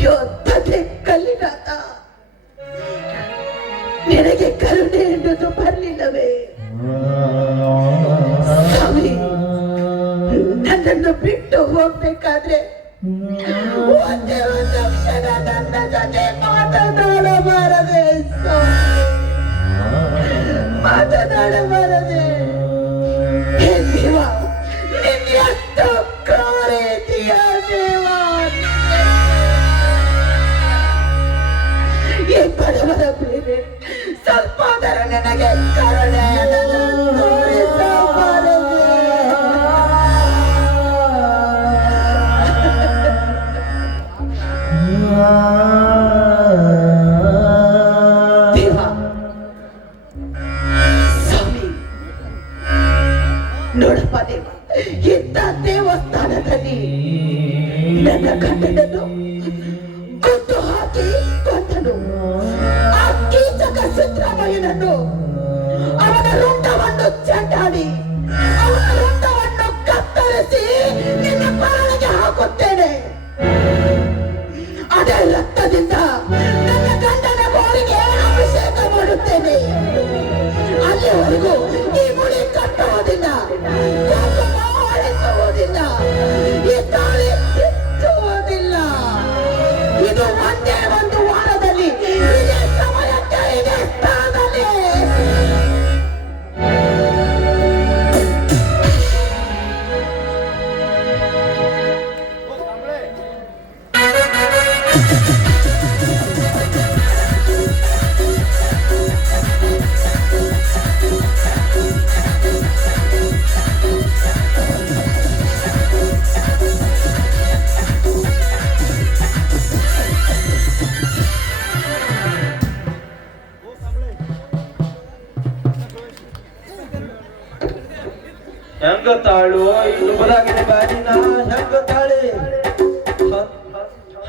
ಅಯ್ಯೋ ತಂದೆ ಕಲ್ಲಿನಾಥ, ನಿನಗೆ ಕರುಣೆ ಎನ್ನುವುದು ಬರಲಿಲ್ಲವೇ? ಸ್ವಾಮಿ, ನನ್ನನ್ನು ಬಿಟ್ಟು ಹೋಗ್ಬೇಕಾದ್ರೆ ಒಂದೇ ಒಂದು ಕ್ಷಣ ನನ್ನ ಜೊತೆ ಮಾತನಾಡಬಾರದೆ ಮಾತನಾಡಬಾರದೆ. ಹೇ ದೇವ, ನಿನ್ನೆಷ್ಟು ಕ್ರೂರಿದೆಯ ದೇವ. ಈ ಬಡವರ ಮೇಲೆ ಸ್ವಲ್ಪ ನನಗೆ ಕರುಣೆ ತೋರಿಸಬಾರದೆ. ದೇವ, ಸ್ವಾಮಿ, ನೋಡಪ್ಪ ದೇವ, ಇಂಥ ದೇವಸ್ಥಾನದಲ್ಲಿ ನನ್ನ ಗಂಡನನ್ನು ಗುಟ್ಟು ಹಾಕಿ ಕೊಂದನು. ಆ ಕೀಚಕ ಸಿದ್ದರಾಮಯ್ಯನನ್ನು ಅವನ ರುಂಡವನ್ನು ಚೆಂಡಾಡಿ ಅವನ ರುಂಡವನ್ನು ಕತ್ತರಿಸಿ ನಿನ್ನ ಪ್ರಾಣಕ್ಕೆ ಹಾಕುತ್ತೇನೆ. ಅದೇ ರಕ್ತದಿಂದ ನನ್ನ ಗಂಡನ ಗೋರಿಗೆ ಅಭಿಷೇಕ ಮಾಡುತ್ತೇನೆ. ಅಲ್ಲಿವರೆಗೂ ಈ ಮುಡಿ ಕಟ್ಟುವುದಿಲ್ಲ, ಕುಂಕುಮ ಹೊಡೆಸುವುದಿಲ್ಲ, ಈ ತಾಳಿ ಬಿಚ್ಚುವುದಿಲ್ಲ. ಇದು ಒಂದೇ ಒಂದು ವಾರದಲ್ಲಿ, ಇದೇ ಸಮಯಕ್ಕೆ, ಇದೇ ಸ್ಥಳದಲ್ಲಿ. ಹೆಂಗ ತಾಳು ದುಬಲಾಗಿದೆ ಬಾರಿನ ಹೆಂಗ ತಾಳಿ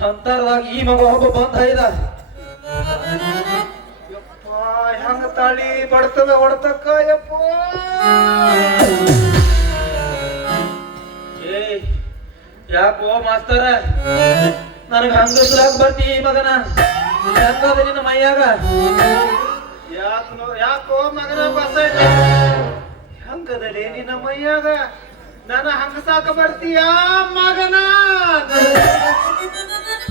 ಅಂತರದಾಗ ಈ ಮಗ ಒಬ್ಬ ಬಂದ ಐದ ಹೆಂಗ ತಾಳಿ ಬಡ್ತದ ಹೊಡ್ತಕ್ಕ ಯಪ್ಪ. ಏ ಯಾಕೋ ಮಾಸ್ತರ, ನನಗ ಹಂಗಸ್ಲಾಗ ಬರ್ತಿ ಈ ಮಗನ ಹೆಂಗದ ನಿನ್ನ ಮೈಯಾಗ? ಯಾಕೋ ಮಗನ ಬಸ ಹಂಗದಲ್ಲಿ ನಿನ್ನ ಮೈಯಾಗ ನನ್ನ ಹಂಗಸಾಕ ಬರ್ತೀಯ ಮಗನ?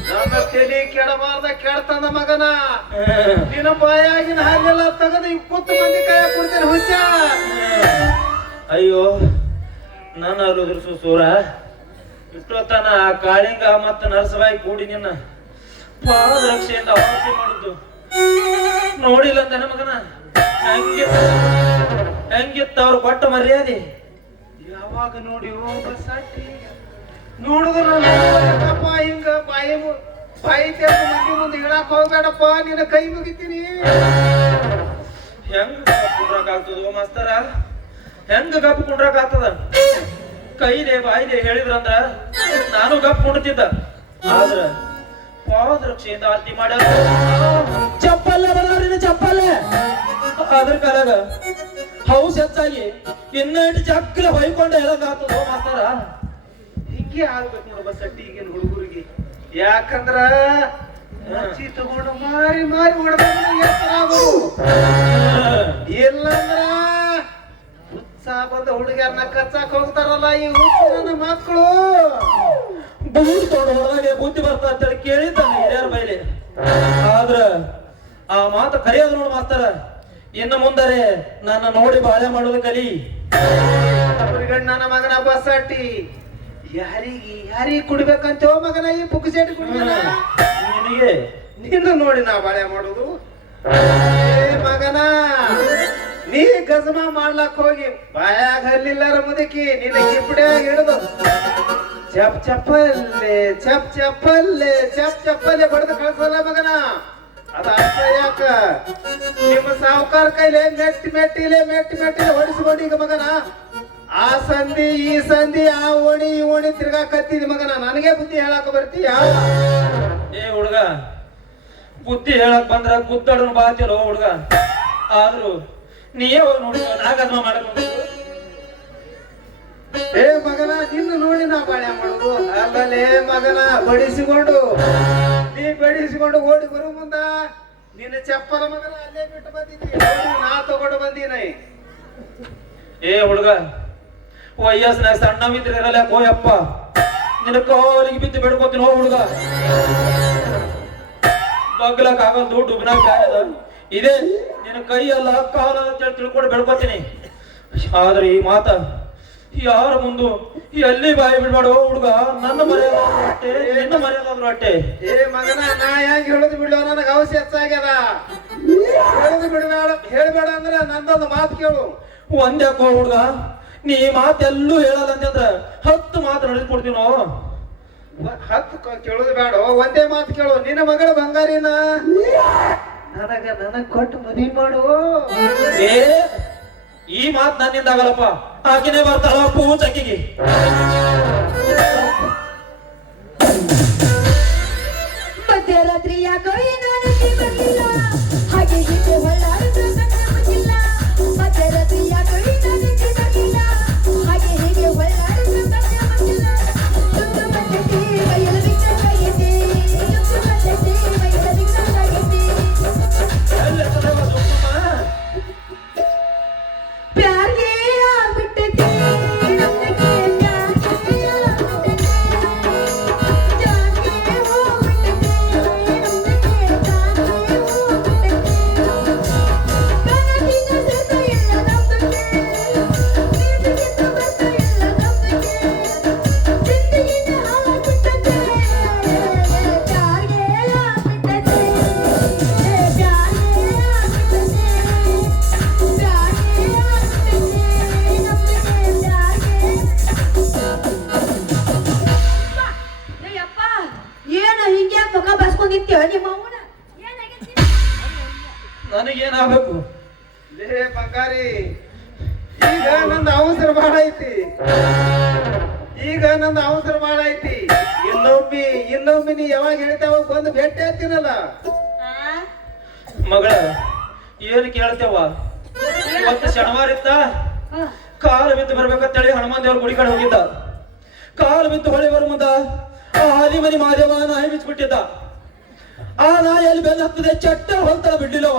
ನನ್ನ ತಲೆ ಕೆಡಬಾರ್ದ ಕೆಡ್ತಂದ ಮಗನ. ನಿನ್ನ ಬಾಯಾಗಿನ ಹಾಗೆಲ್ಲ ತೆಗೆದು 20 ಮಂದಿ ಕೈ ಕೊಡ್ತೇನೆ ಹುಚ್ಚ. ಅಯ್ಯೋ ನನ್ನ ಅರುದ್ರು ಸೂರ, ಇಷ್ಟೊತ್ತನ ಆ ಕಾಳಿಂಗ ಮತ್ತ ನರಸಬಾಯಿ ಕೂಡಿ ನಿನ್ನ ಪಾದರಕ್ಷೆಯಿಂದ ಆವಾಸಿ ಮಾಡುದು ನೋಡಿಲ್ಲ ಅಂದ ಮಗನ. ಹೆಂಗಿತ್ತ ಅವ್ರು ಕೊಟ್ಟ ಮರ್ಯಾದೆ? ಯಾವಾಗ ನೋಡಿ ಬಸ್ಸಾಟಿ ನೋಡಿದ್ರ ಹಿಂಗ ಬಾಯಿ ಮಂದಿ ಮುಂದೆ ಹೇಳಕ್ ಹೋಗ್ಬೇಡಪ್ಪ, ನಿನ್ನ ಕೈ ಮುಗಿತೀನಿ. ಹೆಂಗ ಕುಂಡ್ರಕ್ ಆಗ್ತದ ಮಾಸ್ತರ? ಹೆಂಗ ಗಪ್ ಕುಂಡ್ರಕ್ ಆಗ್ತದ? ಕೈಲೆ ಬಾಯಿಲೆ ಹೇಳಿದ್ರಂದ್ರ ನಾನು ಗಪ್ ಕುಂಡ್ತಿದ್ದ. ಆದ್ರ ಪಾದರಕ್ಷೆಯಿಂದ ಆರತಿ ಮಾಡ ಚಪ್ಪಲ್ಲ ಬರೋರಿನ ಚಪ್ಪಲ್ಲ. ಅದ್ರ ಕಾಲಾಗ ಹೌಸ್ ಹೆಚ್ಚಾಗಿ ಇನ್ನೆಂಟು ಚಕ್ರ ಹೊಯ್ಕೊಂಡ ಹೇಳಕ್ಕಾಗ್ತದ ಮಾಸ್ತರ? ಹಿಂಗೆ ಆಗ್ಬೇಕು ನೋಡು ಬಸ್ಸಟ್ಟಿ ಈಗಿನ ಹುಡುಗರಿಗೆ. ಯಾಕಂದ್ರ ಮಚ್ಚಿ ತಗೊಂಡು ಮಾರಿ ಮಾರಿ ಹೊಡೆದು ಇಲ್ಲಂದ್ರ ಉತ್ಸಾಹ ಬಂದ ಹುಡುಗರನ್ನ ಕಚ್ಚಾಕ್ ಹೋಗ್ತಾರಲ್ಲ ಈ ಹುಚ್ಚಿನ ಮಕ್ಕಳು. ಬೂಟ್ ತೊಗೊಂಡು ಹೊರಗೆ ಬುದ್ಧಿ ಬರ್ತಾ ಅಂತೇಳಿ ಕೇಳಿದ್ದಾನೆ ಹಿರಿಯರ ಬೈಲಿ. ಆದ್ರ ಆ ಮಾತು ಕರೆಯೋದು ನೋಡು ಮಾಸ್ತರ. ಇನ್ನು ಮುಂದರೆ ನನ್ನ ನೋಡಿ ಬಾಳೆ ಮಾಡೋದು ಕಲಿ. ನನ್ನ ಮಗನ ಬಸ್ಸಾಟಿ ಯಾರಿಗೆ ಕುಡ್ಬೇಕಂತೇವ ಮಗನ? ಈ ಪುಕ್ಕಸೇಟಿ ಕುಡಿದ ನಿನಗೆ ನಿನ್ನ ನೋಡಿ ನಾ ಬಾಳೆ ಮಾಡೋದು? ಮಗನ, ನೀ ಗಜಮ ಮಾಡ್ಲಕ್ ಹೋಗಿ ಬಾಯಾಗ ಹಲ್ಲಿಲ್ಲಾರ ಮುದುಕಿ ನಿನ್ನ ಗಿಪ್ಪಡಿಯಾಗ ಹಿಡಿದು ಚಪ್ ಚಪ್ಪಲ್ಲೇ ಬಡ್ದು ಕಳ್ಸಲ್ಲ ಮಗನ. ಅದ ಅರ್ಥ ಯಾಕ? ನಿಮ್ಮ ಸಾವುಕಾರ ಕೈಲೇ ಮೆಟ್ಟಿ ಹೊಡಿಸ್ಕೊಂಡು ಈಗ ಮಗನ ಆ ಸಂಧಿ ಈ ಸಂಧಿ ಆ ಓಣಿ ಈ ಓಣಿ ತಿರ್ಗಾ ಕತ್ತಿದ ಮಗನ. ನನಗೆ ಬುದ್ಧಿ ಹೇಳಾಕ ಬರ್ತೀಯ? ಏ ಹುಡುಗ, ಬುದ್ಧಿ ಹೇಳಕ್ ಬಂದ್ರ ಗುದ್ದಾಡೋನು ಬಾತಿಯಲ್ಲ ಹುಡುಗ. ಆದ್ರೂ ನೀಯೇ ಹೋಗಿ ನೋಡಿ ನಾಗದ್ಮ ಮಾಡಕ್ ಏ ಮಗನ, ನಿನ್ನ ನೋಡಿ ನಾ ಬಾಳೆ ಮಾಡುದು ಅಲ್ಲಲೇ ಮಗನ. ಬಡಿಸಿಕೊಂಡು ನೀ ಬೆಳೆಸಿಕೊಂಡು ಓಡಿ ಬರು ಮುಂದ ನಿನ್ನ ಚಪ್ಪಲ ಮಗನ ಅಲ್ಲೇ ಬಿಟ್ಟು ಬಂದಿದ್ದೀನಿ ನಾ ತಗೊಂಡು ಬಂದೀನಿ. ಏ ಹುಡುಗ, ವಯಸ್ಸಿನಾಗ ಸಣ್ಣವಿದ್ರೆ ಇರಲ್ಲ ಕೋಯಪ್ಪ, ನಿನ್ನ ಕಾಲಿಗೆ ಬಿದ್ದು ಬೆಡ್ಕೋತೀನಿ ಹೋ ಹುಡುಗ. ಬಗ್ಲಕ್ ಆಗಲ್ ದುಡ್ಡು ಬಿನಾಗ ಇದೇ ನಿನ್ನ ಕೈ ಅಲ್ಲ ಕಾಲ ಅಂತ ತಿಳ್ಕೊಂಡು ಬೆಳ್ಕೋತೀನಿ. ಆದ್ರೆ ಈ ಮಾತ ಯಾರ ಮುಂದು ಎಲ್ಲಿ ಬಾಯಿ ಬಿಡ್ಬೇಡ ಹುಡುಗ. ನನ್ನ ಮರ್ಯಾದಾದ್ರು ಅಟ್ಟೆ, ನಿನ್ನ ಮರ್ಯಾದಾದ್ರು ಅಟ್ಟೆ. ಏ ಮಗನ, ನಾ ಹೆಂಗ್ ಹೇಳುದು ಬಿಡೋ, ನನಗೆ ಅವಶ್ಯ ಹೆಚ್ಚಾಗ್ಯದ. ಹೇಳುದು ಬಿಡಬೇಡ, ಹೇಳ್ಬೇಡ ಅಂದ್ರೆ ನಂದೊಂದು ಮಾತು ಕೇಳು. ಒಂದ್ಯಾಕೋ ಹುಡುಗ, ನೀ ಮಾತೆಲ್ಲೂ ಹೇಳಲ್ಲ ಅಂದ್ರ 10 ಮಾತು ನಡೆಸ್ಕೊಡ್ತೀನೋ. 10 ಕೇಳುದು ಬೇಡ, ಒಂದೇ ಮಾತು ಕೇಳು. ನಿನ್ನ ಮಗಳ ಬಂಗಾರಿನ ನನಗ್ ಕೊಟ್ಟು ಮದುವೆ ಮಾಡು. ಏ ಈ ಮಾತು ನನ್ನಿಂದ ಆಗಲ್ಲಪ್ಪ. ಆಕಿನೇ ಬರ್ತಾಳ ಪೂಜಕಿಗೆ. ಮಧ್ಯರಾತ್ರಿ ಯಾಕೋ ಏನಾರಕ್ಕೆ ಬರ್ಲಿಲ್ಲ, ಹಾಗೆ ಹೀಗೆ ಹೊಳ್ಳಾಡಿದ್ರು ಕಣ್ಣೆ ಮುಚ್ಚಿಲ್ಲ. ಮಧ್ಯರಾತ್ರಿ ಯಾಕೋ ಏನಾರಕ್ಕೆ ಬರ್ಲಿಲ್ಲ, ಹಾಗೆ ಹೀಗೆ ಹೊಳ್ಳಾಡಿದ್ರು ಕಣ್ಣೆ ಮುಚ್ಚಿಲ್ಲ. ತುಂಡು ಬಟ್ಟೆಗೆ ಮೈಯಲ ಬಿಚ್ಚಂಗಾಗೈತೆ, ತುಂಡು ಬಟ್ಟೆಗೆ ಮೈಯಲ ಬಿಚ್ಚಂಗಾಗೈತೆ. ಪ್ಯಾರ್ಗೆ ಆಗ್ಬಿಟ್ಟೈತೆ, ನಮ್ಗೆ ಪ್ಯಾರ್ಗೆ ಆಗ್ಬಿಟ್ಟೈತೆ. ಜಾನ್ಗೆ ಹೋಗ್ಬಿಟ್ಟೈತೆ, ನಮ್ಗೆ ಜಾನ್ಗೆ ಹೋಗ್ಬಿಟ್ಟೈತೆ. ಕನಸಿನ ಸೆತ ಇಲ್ಲ ನಮ್ದಕ್ಕೆ, ಪ್ರೀತಿಗಿಂತ ಬರ್ತ ಇಲ್ಲ ನಮ್ದಕ್ಕೆ. ಚಿಂತೆಗಿಂತ ಹಾಳಾಗ್ಬಿಟ್ಟೈತೆ, ಪ್ಯಾರ್ಗೆ ಆಗ್ಬಿಟ್ಟೈತೆ. ಪ್ಯಾರ್ಗೆ ಆಗ್ಬಿಟ್ಟೈತೆ, ಏನು ಹಿಂಗೆ ಮುಖ ಬಸ್ಕೊಂಡಿರ್ತೀವ ನಿಮ್ಮ ಅವನ? ನನಗೇನಾಗಬೇಕು? ಲೇ ಬಂಗಾರಿ, ಈಗ ನಂದು ಅವಸರ ಬಾಳ ಐತಿ. ಇನ್ನೊಮ್ಮೆ ನೀ ಯಾವಾಗ ಹೇಳ್ತೇವ ಬಂದು ಭೇಟಿ ಆಗ್ತೀನಲ್ಲ. ಮಗಳ ಏನು ಕೇಳ್ತೇವ? ಇವತ್ತು ಶನಿವಾರ ಇತ್ತ, ಕಾಲು ಬಿದ್ದು ಬರ್ಬೇಕಂತೇಳಿ ಹನುಮಾನ್ ದೇವ್ರ ಗುಡಿ ಕಡೆ ಹೋಗಿದ್ದ. ಕಾಲು ಬಿದ್ದು ಹೊಳೆ ಬರ ಮುಂದ ಆ ಆದಿಮನಿ ಮಾದೇವ ನಾಯಿ ಬಿಚ್ಚಿಬಿಟ್ಟಿದ್ದ. ಆ ನಾಯಿ ಅಲ್ಲಿ ಬೆನ್ನ ಹತ್ತದೆ, ಚಟ್ಟ ಹೊಲ್ತಳ ಬಿಡ್ಲಿಲ್ಲವ.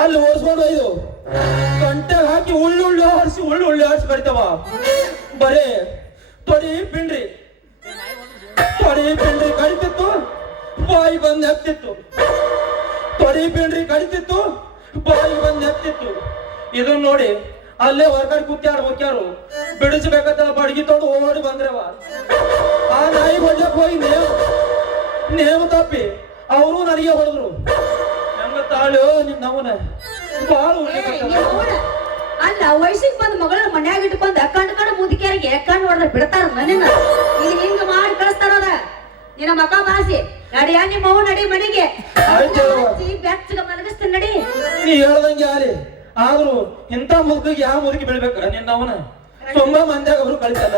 ಅಲ್ಲಿ ಓಡಿಸ್ಕೊಂಡು ಒಯ್ದು ಕಂಟೆಗೆ ಹಾಕಿ ಉಳ್ಳುಳ್ಳಿ ಹಾರಿಸಿ ಕಡಿತವ. ಬರೇ ತೊಡಿ ಪಿಂಡ್ರಿ ಕಡಿತಿತ್ತು, ಬಾಯಿ ಬಂದು ಹತ್ತಿತ್ತು. ತೊಡಿ ಪಿಂಡ್ರಿ ಕಡಿತಿತ್ತು, ಬಾಯಿ ಬಂದು ಹತ್ತಿತ್ತು. ಇದನ್ನ ನೋಡಿ ಅಲ್ಲೇ ಹೊರಗಡೆ ಕೂತ್ಯಾರು ಹೋಗ್ಯಾರು. ಬಿಡಿಸ್ಬೇಕಂತ ಬಡಗಿ ತೊಡು ಓಡಿ ಬಂದ್ರವ. ಆ ನಾಯಿ ಹೊಡ್ಲಕ್ ಹೋಗಿ ನೇಮ ತಪ್ಪಿ ಅವರು ನನಗೆ ಹೊಡೆದ್ರು. ನಂಗ ತಾಳು ನಿನ್ನವನ ಬಾಳು. ಅಲ್ಲ, ವಯಸ್ಸಿಗೆ ಬಂದ್ ಮಗಳ ಮನ್ಯಾಗ ಇಟ್ಕೊಂಡ್ ಕಣ್ಣ ಮುದುಕಿಯರಿಗೆ ಕಣ್ಣು ಹೊಡೆದ್ರೆ ಬಿಡ್ತಾರ ನನ್ನ. ಈಗ ಹಿಂಗ ಮಾಡಿ ಕಳಿಸ್ತಾರ ನಿನ್ನ ಮಕ ಬಾಸಿ. ನಡಿಯ ನಿಮ್ಮ ಅವ್ ನಡಿ ಮನೆಗೆ, ಬೆಚ್ಚಗ ಮಲಗಿಸ್ತೀನಿ ನಡಿ. ನೀ ಹೇಳ್ದಂಗೆ ಆಲಿ, ಆದ್ರೂ ಇಂಥ ಮುದುಕಿಗೆ ಯಾವ ಮುದುಕಿ ಬೀಳ್ಬೇಕ ನಿನ್ನವನ? ತುಂಬಾ ಮಂದ್ಯಾಗ ಅವರು ಕಳಿಸಲ್ಲ.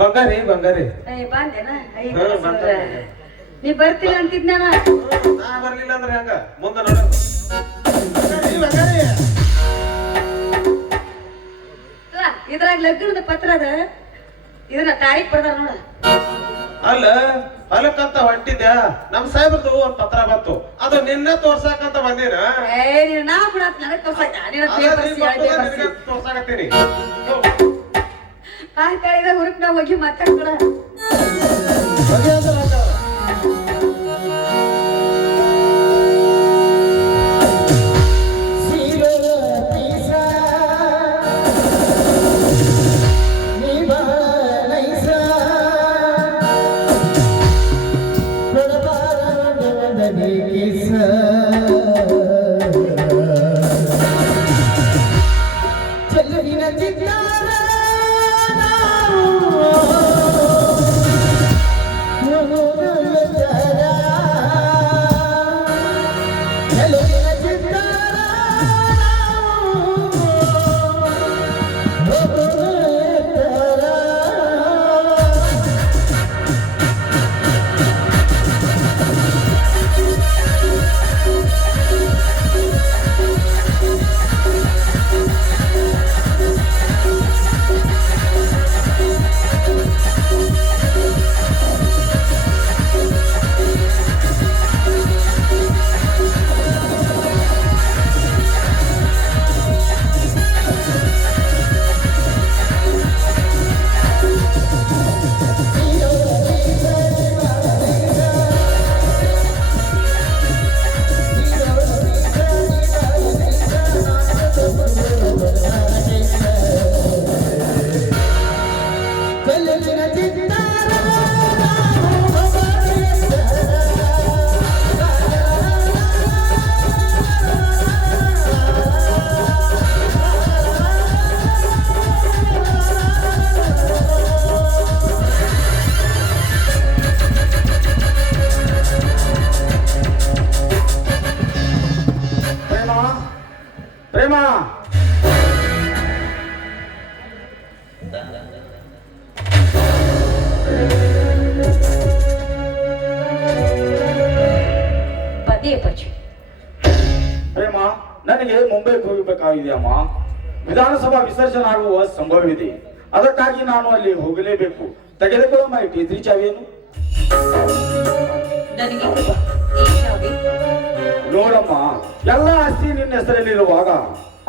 ಬಂಗಾರಿ ಬಂದೇನ? ನೀ ಬರ್ತೀರ ಅಂತಿದ್ನ. ನಾ ಬರ್ಲಿಲ್ಲ ಅಂದ್ರೆ ಹೆಂಗ ಮುಂದೆ ನೋಡ. ಇದ್ರಾಗ ಲಗ್ನದ ಪತ್ರ ಅದ, ಇದನ್ನ ತಾರೀಖ್ ಬರ್ದಾರ ನೋಡ. ಅಲ್ಲ ಹೊಲಕ್ಕಂತ ಹೊಂಟಿದ್ಯಾ, ನಮ್ ಸಾಹೇಬ್ರದ್ದು ಒಂದ್ ಪತ್ರ ಬಂತು, ಅದು ನಿನ್ನೆ ತೋರ್ಸಾಕಂತ ಬಂದಿನ. ನಾ ಕೂಡ ನನಗ್ ತೋರ್ಸಾಕತ್ತೀನಿ. ಆಯ್ತಾಳಿದ ಹುಡುಕ್ ನಾವ್ ಹೋಗಿ ಮಾತಾಡ್ಕೊಡ. ಪ್ರೇಮ ಪದೇ ಪಚ್ಚು ಪ್ರೇಮ, ನನಗೆ ಮುಂಬೈಗೆ ಹೋಗಬೇಕಾಗಿದೆ ಅಮ್ಮ. ವಿಧಾನಸಭಾ ವಿಸರ್ಜನೆ ಆಗುವ ಸಂಭವವಿದೆ. ಅದಕ್ಕಾಗಿ ನಾನು ಅಲ್ಲಿ ಹೋಗಲೇಬೇಕು. ತೆಗೆದುಕೊಳ್ಳೋ ಮಾಹಿತಿ ಇದ್ರಿ ಚಾವಿಯನ್ನು ನನಗೆ ಈ ಚಾವಿ ನೋಡಮ್ಮ, ಎಲ್ಲ ಆಸ್ತಿ ನಿನ್ನ ಹೆಸರಲ್ಲಿರುವಾಗ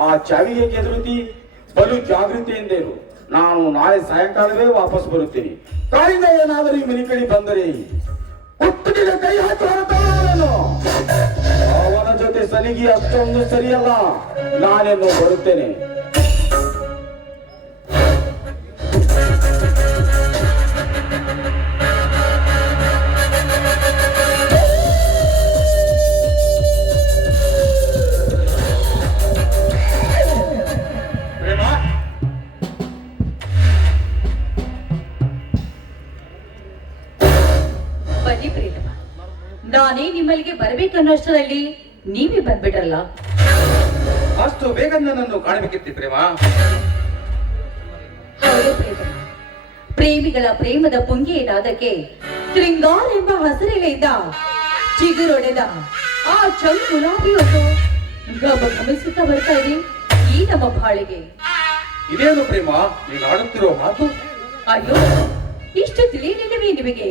ಆ ಚಾವಿ ಹೇಗೆ ಎದುರುತ್ತಿ? ಬಲು ಜಾಗೃತಿಯಿಂದ ಇರು. ನಾನು ನಾಳೆ ಸಾಯಂಕಾಲವೇ ವಾಪಸ್ ಬರುತ್ತೇನೆ. ಕಾಯಿಂದ ಏನಾದರೂ ಈ ಮನೆ ಕಡೆ ಬಂದರೆ ಕುತ್ತಿಗೆಗೆ ಕೈ ಹಾಕಿ ಹೊರತಾನು. ಅವನ ಜೊತೆ ಸಲಿಗೆ ಅಷ್ಟೊಂದು ಸರಿಯಲ್ಲ. ನಾನೆನ್ನು ಬರುತ್ತೇನೆ. ಬನ್ನಿ ಪ್ರೀತಮ, ನಾನೇ ನಿಮ್ಮಲ್ಲಿಗೆ ಬರ್ಬೇಕನ್ನೋಷ್ಟರಲ್ಲಿ ನೀವೇ ಬಂದ್ಬಿಟ್ರಲ್ಲ. ಅಷ್ಟು ಬೇಗ ನನ್ನನ್ನು ಕಾಣಬೇಕಿತ್ತು ಪ್ರೇಮ. ಹೌದು ಪ್ರೀತಮ, ಪ್ರೇಮಿಗಳ ಪ್ರೇಮದ ಪುಂಗಿಯ ನಾದಕ್ಕೆ ಶೃಂಗಾರ ಎಂಬ ಹಸಿರೆಲೆಯಿಂದ ಚಿಗುರೊಡೆದ ಆ ಚಂದ್ ಗುಲಾಬಿಯೊಂದು ಗಮನಿಸುತ್ತಾ ಬರ್ತಾ ಇದೆ ಈ ನಮ್ಮ ಬಾಳಿಗೆ. ಇದೇನು ಪ್ರೇಮ ನೀನು ಆಡುತ್ತಿರುವ ಮಾತು? ಅಯ್ಯೋ, ಇಷ್ಟು ತಿಳಿಯಲಿಲ್ಲವೇ ನಿಮಗೆ?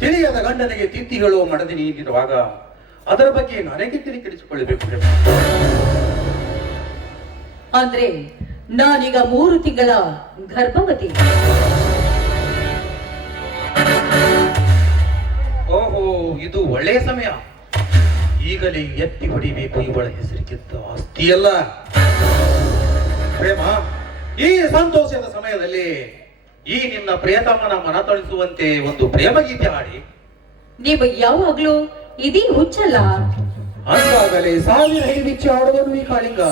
ತಿಳಿಯದ ಗಂಡನಿಗೆ ತಿತ್ತಿ ಹೇಳುವ ಮಡದಿ ನೀಡಿರುವಾಗ ಅದರ ಬಗ್ಗೆ ನನಗೆ ಕೆಡಿಸಿಕೊಳ್ಳಬೇಕು ಪ್ರೇಮ. ಅಂದ್ರೆ ನಾನೀಗ 3 ತಿಂಗಳ ಗರ್ಭವತಿ. ಓಹೋ, ಇದು ಒಳ್ಳೆಯ ಸಮಯ. ಈಗಲೇ ಎತ್ತಿ ಹೊಡಿಬೇಕು ಇವಳ ಹೆಸರಿಗಿದ್ದ ಆಸ್ತಿಯಲ್ಲ ಪ್ರೇಮ. ಈ ಸಂತೋಷದ ಸಮಯದಲ್ಲಿ ಈ ನಿನ್ನ ಪ್ರಿಯತಮನ ಮನ ತಣಿಸುವಂತೆ ಒಂದು ಪ್ರೇಮ ಗೀತೆ ಹಾಡಿ. ನೀವು ಯಾವಾಗ್ಲೂ ಇದೀ ಹುಚ್ಚಲ್ಲ. ಅಂತಾಗಲೇ 1000 ಹಿಡಿಬಿಚ್ಚಿ ಆಡುವನು ಈ ಕಾಳಿಂಗ.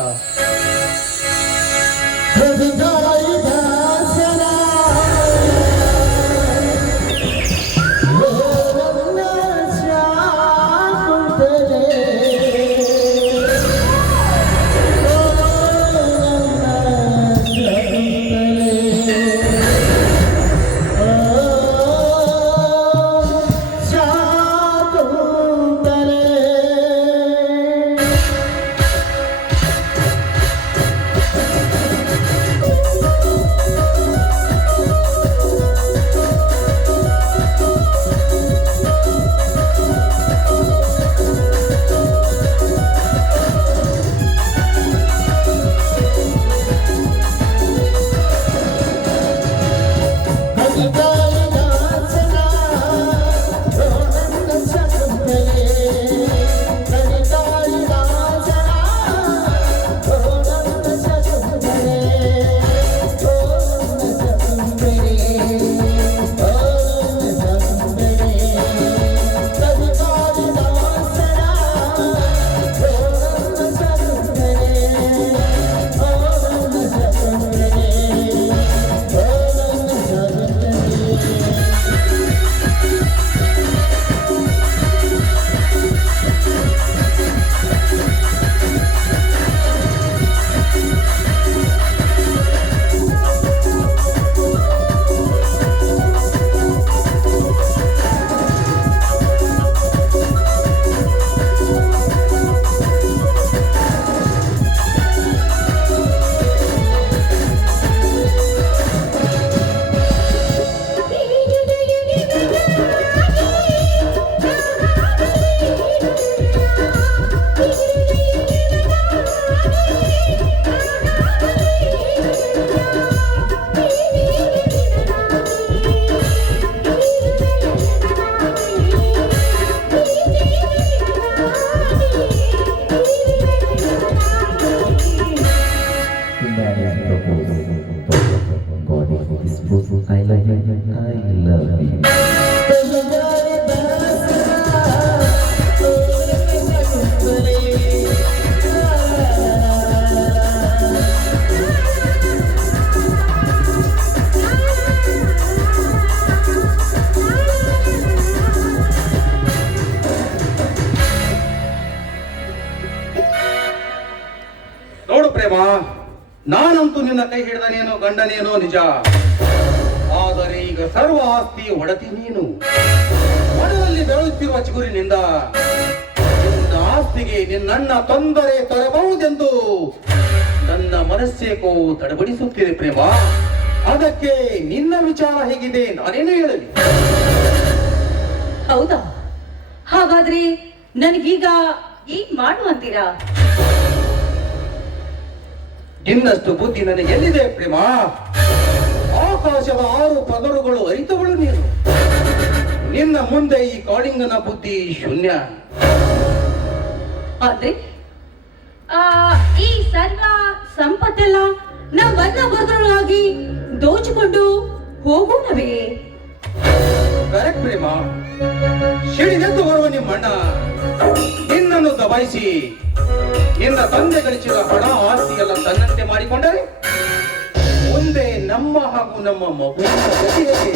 ನಾನಂತೂ ನಿನ್ನ ಕೈ ಹಿಡಿದನೇನೋ ಗಂಡನೇನೋ ನಿಜ. ಆದರೆ ಈಗ ಸರ್ವ ಆಸ್ತಿ ಒಡತಿ ನೀನು. ಒಡಲಲ್ಲಿ ಬೆಳೆಯುತ್ತಿರುವ ಚಿಗುರಿನಿಂದ ನಿನ್ನ ಆಸ್ತಿಗೆ ನಿನ್ನಣ್ಣ ತೊಂದರೆ ತರಬಹುದೆಂದು ನನ್ನ ಮನಸ್ಸೇಕೋ ತಡಬಡಿಸುತ್ತಿದೆ ಪ್ರೇಮ. ಅದಕ್ಕೆ ನಿನ್ನ ವಿಚಾರ ಹೇಗಿದೆ ನಾನೇನು ಹೇಳಲಿ? ಹೌದಾ? ಹಾಗಾದ್ರೆ ನನಗೀಗ ಏನ್ ಮಾಡು ಅಂತೀರಾ? ಇನ್ನಷ್ಟು ಬುದ್ಧಿ ನನಗೆ ಎಲ್ಲಿದೆ ಪ್ರೇಮ? ಆಕಾಶದ 6 ಪದರುಗಳು ಅರಿತವಳು ನೀನು. ನಿನ್ನ ಮುಂದೆ ಈ ಕಾಳಿಂಗನ ಬುದ್ಧಿ ಶೂನ್ಯ. ಆದ್ರೆ ಈ ಸರ್ವ ಸಂಪತ್ತೆಲ್ಲ ನಾವನ್ನ ಬದಲಾಗಿ ದೋಚಿಕೊಂಡು ಹೋಗೋಣವೇ? ಕರೆಕ್ಟ್ ಪ್ರೇಮ. ಸಿಡಿದೆದ್ದು ಬರುವ ನಿಮ್ಮಣ್ಣ ನಿನ್ನನ್ನು ದಬಾಯಿಸಿ ನಿನ್ನ ತಂದೆ ಗಳಿಸಿದ ಹಣ ಆಸ್ತಿ ಎಲ್ಲ ತನ್ನಂತೆ ಮಾಡಿಕೊಂಡರೆ ಮುಂದೆ ನಮ್ಮ ಹಾಗೂ ನಮ್ಮ ಮಗುವಿನ ಗತಿ ಹೇಗೆ?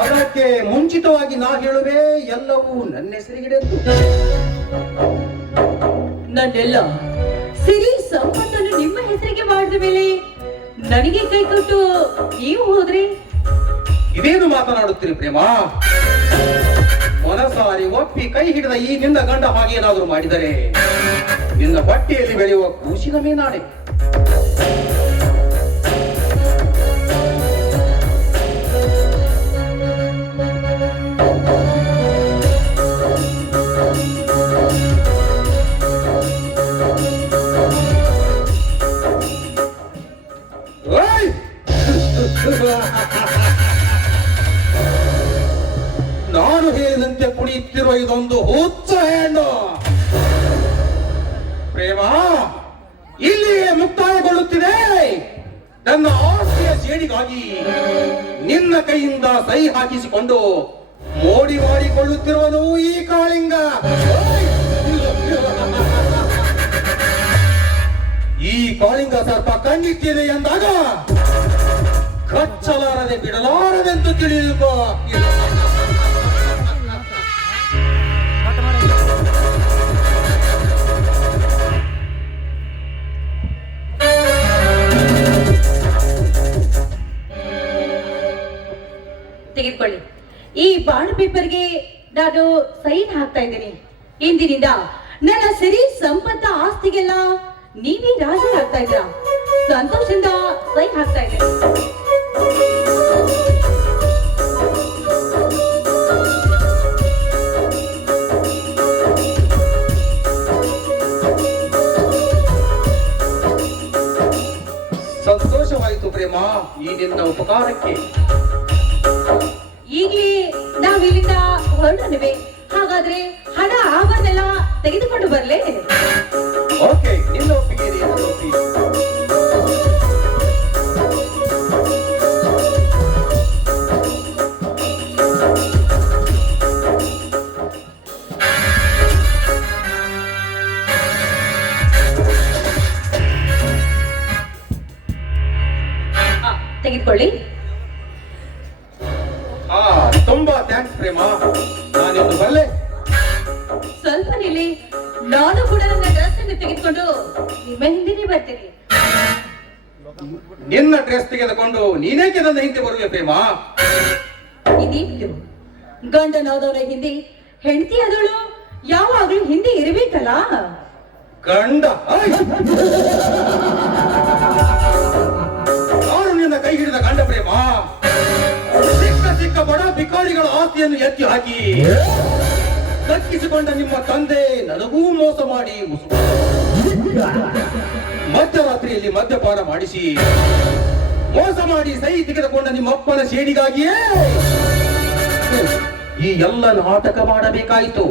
ಅದಕ್ಕೆ ಮುಂಚಿತವಾಗಿ ನಾ ಹೇಳುವೆ, ಎಲ್ಲವೂ ನನ್ನ ಹೆಸರಿಗಿಡೆಂದು. ನನ್ನೆಲ್ಲ ಸಿರಿ ಸಂಪತ್ತನ್ನು ನಿಮ್ಮ ಹೆಸರಿಗೆ ಮಾಡಿದ ಮೇಲೆ ನನಗೆ ಕೈ ಕೊಟ್ಟು ನೀವು ಹೋದ್ರೆ ಇದೇನು ಮಾತನಾಡುತ್ತೀರಿ ಪ್ರೇಮ? ಮನಸಾರಿ ಒಪ್ಪಿ ಕೈ ಹಿಡಿದ ಈ ನಿನ್ನ ಗಂಡ ಹಾಗೇನಾದರೂ ಮಾಡಿದರೆ ನಿನ್ನ ಬಟ್ಟೆಯಲ್ಲಿ ಬೆಳೆಯುವ ಕೂಸಿನ ಮೀನಾಡೆ. ನಾನು ಹೇಳಿದಂತೆ ಕುಣಿಯುತ್ತಿರುವ ಇದೊಂದು ಹುಚ್ಚ ಹೆಣ್ಣು ಪ್ರೇಮ ಇಲ್ಲಿಯೇ ಮುಕ್ತಾಯಗೊಳ್ಳುತ್ತಿದೆ. ನನ್ನ ಆಸ್ತಿಯ ಸೇಡಿಗಾಗಿ ನಿನ್ನ ಕೈಯಿಂದ ಸಹಿ ಹಾಕಿಸಿಕೊಂಡು ಮೋಡಿ ಮಾಡಿಕೊಳ್ಳುತ್ತಿರುವನು ಈ ಕಾಳಿಂಗ. ಈ ಕಾಳಿಂಗ ಸರ್ಪ ಕಣ್ಣಿಟ್ಟಿದೆ ಎಂದಾಗ ಕಚ್ಚಲಾರದೆ ಬಿಡಲಾರದೆಂದು ತಿಳಿದುಕೋ. ತೆಗೆದುಕೊಳ್ಳಿ. ಈ ಬಾಂಡ್ ಪೇಪರ್ಗೆ ನಾನು ಸೈನ್ ಹಾಕ್ತಾ ಇದ್ದೀನಿ. ಇಂದಿನಿಂದ ನನ್ನ ಸಿರಿ ಸಂಪತ್ತ ಆಸ್ತಿಗೆಲ್ಲ ನೀವೇ ರಾಜರಾಗ್ತಾ ಇದ್ರ. ಸಂತೋಷದಿಂದ ಸೈನ್ ಹಾಕ್ತಾ ಇದ್ದೀನಿ. ಸಂತೋಷವಾಯಿತು ಪ್ರೇಮ ಈ ನಿನ್ನ ಉಪಕಾರಕ್ಕೆ. ಈಗಲೇ ನಾವಿಲ್ಲಿಂದ ಹೊರಡನ್ನುವೆ. ಹಾಗಾದ್ರೆ ಹಣ ಆಭರಣ ತೆಗೆದುಕೊಂಡು ಬರ್ಲೇ? ಓಕೆ, ನಿನ್ನ ಒಪ್ಪಿಗೆ ಇದೆ, ನನ್ನ ಒಪ್ಪಿಗೆ. ತೆಗೆದುಕೊಳ್ಳಿ. ತುಂಬಾ ಥ್ಯಾಂಕ್ಸ್ ಪ್ರೇಮ. ನಾನಿನ್ನು ಬಲ್ಲೆ. ಸ್ವಲ್ಪ ನಿಲ್ಲಿ, ನಾನು ಕೂಡ ನನ್ನ ಡ್ರೆಸ್ ಅನ್ನು ತೆಗೆದುಕೊಂಡು ನಿಮ್ಮ ಹಿಂದೆ ಬರ್ತೀನಿ. ನಿನ್ನ ಡ್ರೆಸ್ ತೆಗೆದುಕೊಂಡು ನೀನೇಕೆ ನನ್ನ ಹಿಂದೆ ಬರುವೆ ಪ್ರೇಮ? ಇದಿತ್ತು ಗಂಡನಾದವರ ಹಿಂದೆ ಹೆಂಡತಿ ಆದವಳು ಯಾವಾಗ್ಲೂ ಹಿಂದೆ ಇರಬೇಕಲ್ಲ. ಗಂಡ ನಾನು ನಿನ್ನ ಕೈ ಹಿಡಿದ ಗಂಡ ಪ್ರೇಮ. ಸಿಕ್ಕ ಸಿಕ್ಕ ಬಡ ಭಿಕಾರಿಗಳ ಆಸ್ತಿಯನ್ನು ಎತ್ತಿ ಹಾಕಿ ದಕ್ಕಿಸಿಕೊಂಡ ನಿಮ್ಮ ತಂದೆ ನನಗೂ ಮೋಸ ಮಾಡಿ ಮಧ್ಯರಾತ್ರಿಯಲ್ಲಿ ಮದ್ಯಪಾನ ಮಾಡಿಸಿ ಮೋಸ ಮಾಡಿ ಸಹಿ ತೆಗೆದುಕೊಂಡ ನಿಮ್ಮ ಅಪ್ಪನ ಸೇಡಿಗಾಗಿಯೇ ಈ ಎಲ್ಲ ನಾಟಕ ಮಾಡಬೇಕಾಯಿತು.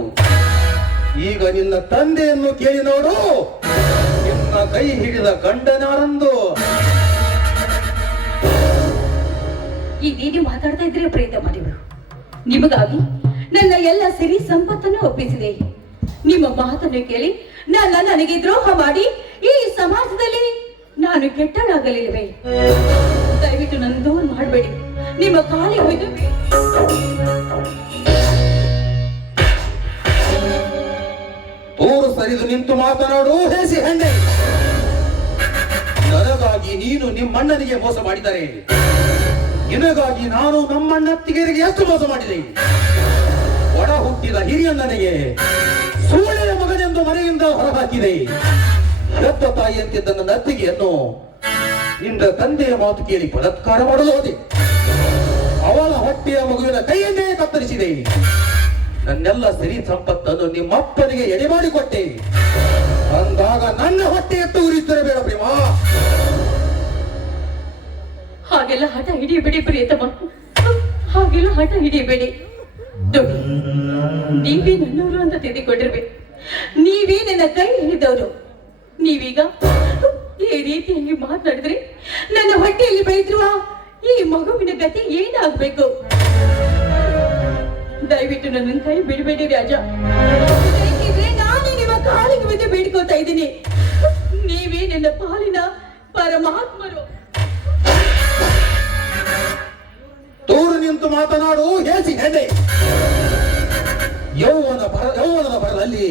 ಈಗ ನಿನ್ನ ತಂದೆಯನ್ನು ಕೇಳಿ ನೋಡು, ನಿನ್ನ ಕೈ ಹಿಡಿದ ಗಂಡನಾರಂದು. ನೀನು ಮಾತಾಡ್ತಾ ಇದ್ರೆ ಪ್ರೀತ ಮಾಡಿದ್ರು. ನಿಮಗಾಗಿ ನನ್ನ ಎಲ್ಲ ಸಿರಿ ಸಂಪತ್ತನ್ನು ಒಪ್ಪಿಸಿದೆ. ನಿಮ್ಮ ಮಾತನ್ನು ಕೇಳಿ ನನಗೆ ದ್ರೋಹ ಮಾಡಿ ಈ ಸಮಾಜದಲ್ಲಿ ನಾನು ಕೆಟ್ಟಳಾಗಲಿಲ್ಲವೇ? ದಯವಿಟ್ಟು ನನ್ನ ದೂರ ಮಾಡಬೇಡಿ. ನಿಮ್ಮ ಕಾಲಿಗೆ ಬಿದ್ದು ದೂರು ಸರಿದು ನಿಂತು ಮಾತನಾಡು ಹೇಸಿ ಹೆಣ್ಣೆ. ನಿನಗಾಗಿ ನೀನು ನಿಮ್ಮಣ್ಣನಿಗೆ ಮೋಸ ಮಾಡಿದರೆ ನಿನಗಾಗಿ ನಾನು ನಮ್ಮಣ್ಣತ್ತಿಗೆರಿಗೆ ಎಷ್ಟು ಮೋಸ ಮಾಡಿದೆ. ಒಡ ಹುಟ್ಟಿದ ಹಿರಿಯಣ್ಣನಿಗೆ ಸೂಳೆಯ ಮಗನೆಂದು ಮನೆಯಿಂದ ಹೊರಹಾಕಿದೆ. ಹೆತ್ತ ತಾಯಿಯಂತಿದ್ದ ನನ್ನ ಅತ್ತಿಗೆಯನ್ನು ನಿನ್ನ ತಂದೆಯ ಮಾತು ಕೇಳಿ ಬಲಾತ್ಕಾರ ಮಾಡಲು ಹೋದೆ. ಅವಳ ಹೊಟ್ಟೆಯ ಮಗುವಿನ ಕೈಯನ್ನೇ ಕತ್ತರಿಸಿದೆ. ನನ್ನೆಲ್ಲ ಸಿರಿ ಸಂಪತ್ತನ್ನು ನಿಮ್ಮಪ್ಪನಿಗೆ ಎಡೆ ಮಾಡಿಕೊಟ್ಟೆ. ಅಂದಾಗ ನನ್ನ ಹೊಟ್ಟೆ ಎತ್ತು ಉರಿತಿರಬೇಡ ಪ್ರೇಮ. ಹಾಗೆಲ್ಲ ಹಠ ಹಿಡಿಯಬೇಡಿ ಪ್ರಿಯತಮ, ಹಾಗೆಲ್ಲ ಹಠ ಹಿಡಿಯಬೇಡಿ. ನೋಡಿ, ನೀವೇ ನನ್ನವರು ಅಂತ ತಿದ್ದಿಕೊಂಡಿರ್ಬೇಕು. ನೀವೇ ನನ್ನ ಕೈ ಹಿಡಿದವರು. ನೀವೀಗ ಈ ರೀತಿಯಾಗಿ ಮಾತನಾಡಿದ್ರೆ ನನ್ನ ಹೊಟ್ಟೆಯಲ್ಲಿ ಬೆಳೆದಿರುವ ಈ ಮಗುವಿನ ಗತಿ ಏನಾಗ್ಬೇಕು? ದಯವಿಟ್ಟು ನನ್ನ ಕೈ ಬಿಡಬೇಡಿ ರಾಜ. ಬೇಕಿದ್ರೆ ನಾನೇ ನಿಮ್ಮ ಕಾಲಿಗೆ ಬಿದ್ದು ಬೇಡ್ಕೋತಾ ಇದ್ದೀನಿ. ನೀವೇ ನನ್ನ ಪಾಲಿನ ಪರಮಾತ್ಮರು. ದೂರ ನಿಂತು ಮಾತನಾಡು ಹೇಸಿ ಹೆಣ್ಣೆ. ಯೌವನದ ಬರದಲ್ಲಿ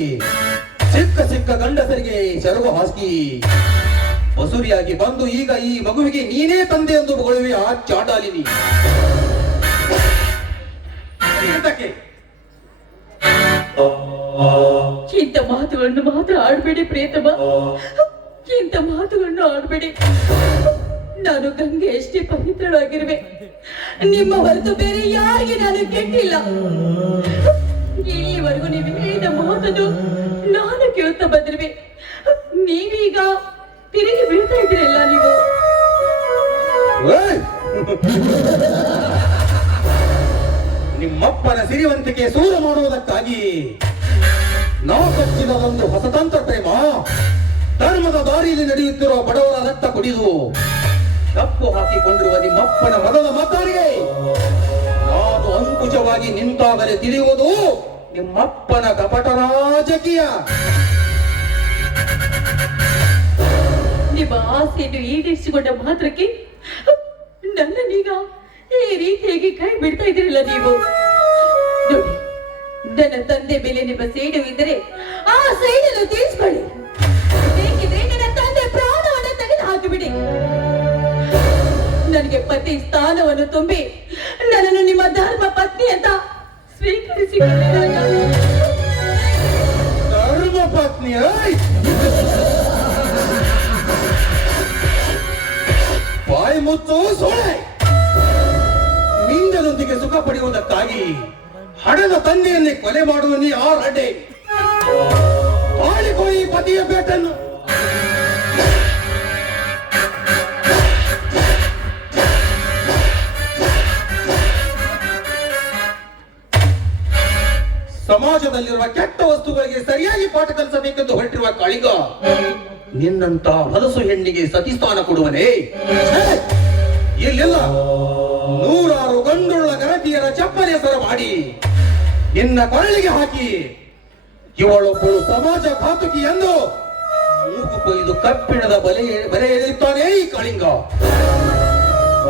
ಸಿಕ್ಕ ಸಿಕ್ಕ ಗಂಡಸರಿಗೆ ಸೆರಗು ಹಾಕಿ ಬಸುರಿಯಾಗಿ ಬಂದು ಈಗ ಈ ಮಗುವಿಗೆ ನೀನೇ ತಂದೆ ಎಂದು ಹೊಗಳುವೆ ಆ ಚಾಂಡಾಲಿನಿ. ಇಂಥ ಮಾತುಗಳನ್ನು ಮಾತ್ರ ಆಡ್ಬೇಡಿ ಪ್ರಿಯತಮ, ಇಂಥ ಮಾತುಗಳನ್ನು ಆಡ್ಬೇಡಿ. ನಾನು ಗಂಗೆ ಎಷ್ಟೇ ಪವಿತ್ರಳಾಗಿರುವೆ, ನಿಮ್ಮ ಹೊರತು ಬೇರೆ ಯಾರಿಗೆ ನಾನು ಕೆಟ್ಟಿಲ್ಲ. ಇಲ್ಲಿವರೆಗೂ ನೀವು ಹೇಳಿದ ಮಾತನ್ನು ನಾನು ಕೇಳ್ತಾ ಬಂದಿರುವೆ. ನೀವೀಗ ತಿರುಗಿ ಬೀಳ್ತಾ ಇದ್ದೀರಲ್ಲ ನೀವು. ನಿಮ್ಮಪ್ಪನ ಸಿರಿವಂತಿಕೆ ಸೂರ ಮಾಡುವುದಕ್ಕಾಗಿ ನಾವು ಕಚ್ಚಿದ ಒಂದು ಹೊಸತಂತ್ರ ಪ್ರೇಮ. ಧರ್ಮದ ದಾರಿಯಲ್ಲಿ ನಡೆಯುತ್ತಿರುವ ಬಡವರ ರಕ್ತ ಕುಡಿದು ಕಪ್ಪು ಹಾಕಿಕೊಂಡಿರುವ ನಿಮ್ಮಪ್ಪನ ಮದದ ಮತರಿಗೆ ನಾನು ಅಂಕುಶವಾಗಿ ನಿಂತಾಗಲೇ ತಿಳಿಯುವುದು ನಿಮ್ಮಪ್ಪನ ಕಪಟ ರಾಜಕೀಯ. ನಿಮ್ಮ ಆಸೆಯನ್ನು ಈಡೇರಿಸಿಕೊಂಡ ಮಾತ್ರಕ್ಕೆ ನನ್ನನ್ನೀಗ ಈ ರೀತಿಯಾಗಿ ಕೈ ಬಿಡ್ತಾ ಇದ್ರಿಲ್ಲ ನೀವು. ನೋಡಿ, ನನ್ನ ತಂದೆ ಮೇಲೆ ನಿಮ್ಮ ಸೇಡು ಇದ್ದರೆ ಆ ಸೇಡನ್ನು ತೀರಿಸಿಕೊಳ್ಳಿ. ಬೇಕಿದ್ರೆ ನನ್ನ ತಂದೆ ಪ್ರಾಣವನ್ನು ತೆಗೆದು ಹಾಕಿಬಿಡಿ. ನನಗೆ ಪತಿ ಸ್ಥಾನವನ್ನು ತುಂಬಿ ನನ್ನನ್ನು ನಿಮ್ಮ ಧರ್ಮ ಪತ್ನಿ ಅಂತ ಸ್ವೀಕರಿಸಿಕೊಳ್ಳಿ. ಧರ್ಮ ಪತ್ನಿ ಬಾಯಿ ಮುತ್ತು ಸೋಳೆ. ನಿಂದನೊಂದಿಗೆ ಸುಖ ಪಡೆಯುವುದಕ್ಕಾಗಿ ಹಣದ ತಂದೆಯನ್ನೇ ಕೊಲೆ ಮಾಡುವ ನೀ ಆ ಅಡ್ಡೆ ಬಾಳಿಕೋಯಿ ಪತಿಯ ಬೇಟನ್ನು. ಸಮಾಜದಲ್ಲಿರುವ ಕೆಟ್ಟ ವಸ್ತುಗಳಿಗೆ ಸರಿಯಾಗಿ ಪಾಠ ಕಲಿಸಬೇಕೆಂದು ಹೊರಟಿರುವ ಕಾಳಿಗ ನಿನ್ನಂತ ಹೊಲಸು ಹೆಣ್ಣಿಗೆ ಸತಿಸ್ಥಾನ ಕೊಡುವನೇ? ಇಲ್ಲೆಲ್ಲ ನೂರಾರು ಗಂಡುಳ್ಳ ಗರತಿಯರ ಚಪ್ಪಲಿ ಹೆಸರ ಮಾಡಿ ನಿನ್ನ ಕೊರಳಿಗೆ ಹಾಕಿ ಇವಳೊಬ್ಬಳು ಸಮಾಜ ಘಾತುಕಿ ಎಂದು ಮೂಗು ಕೊಯ್ದು ಕಬ್ಬಿಣದ ಬಲೆ ಎಳೆಯುತ್ತಾನೆ ಈ ಕಾಳಿಂಗ.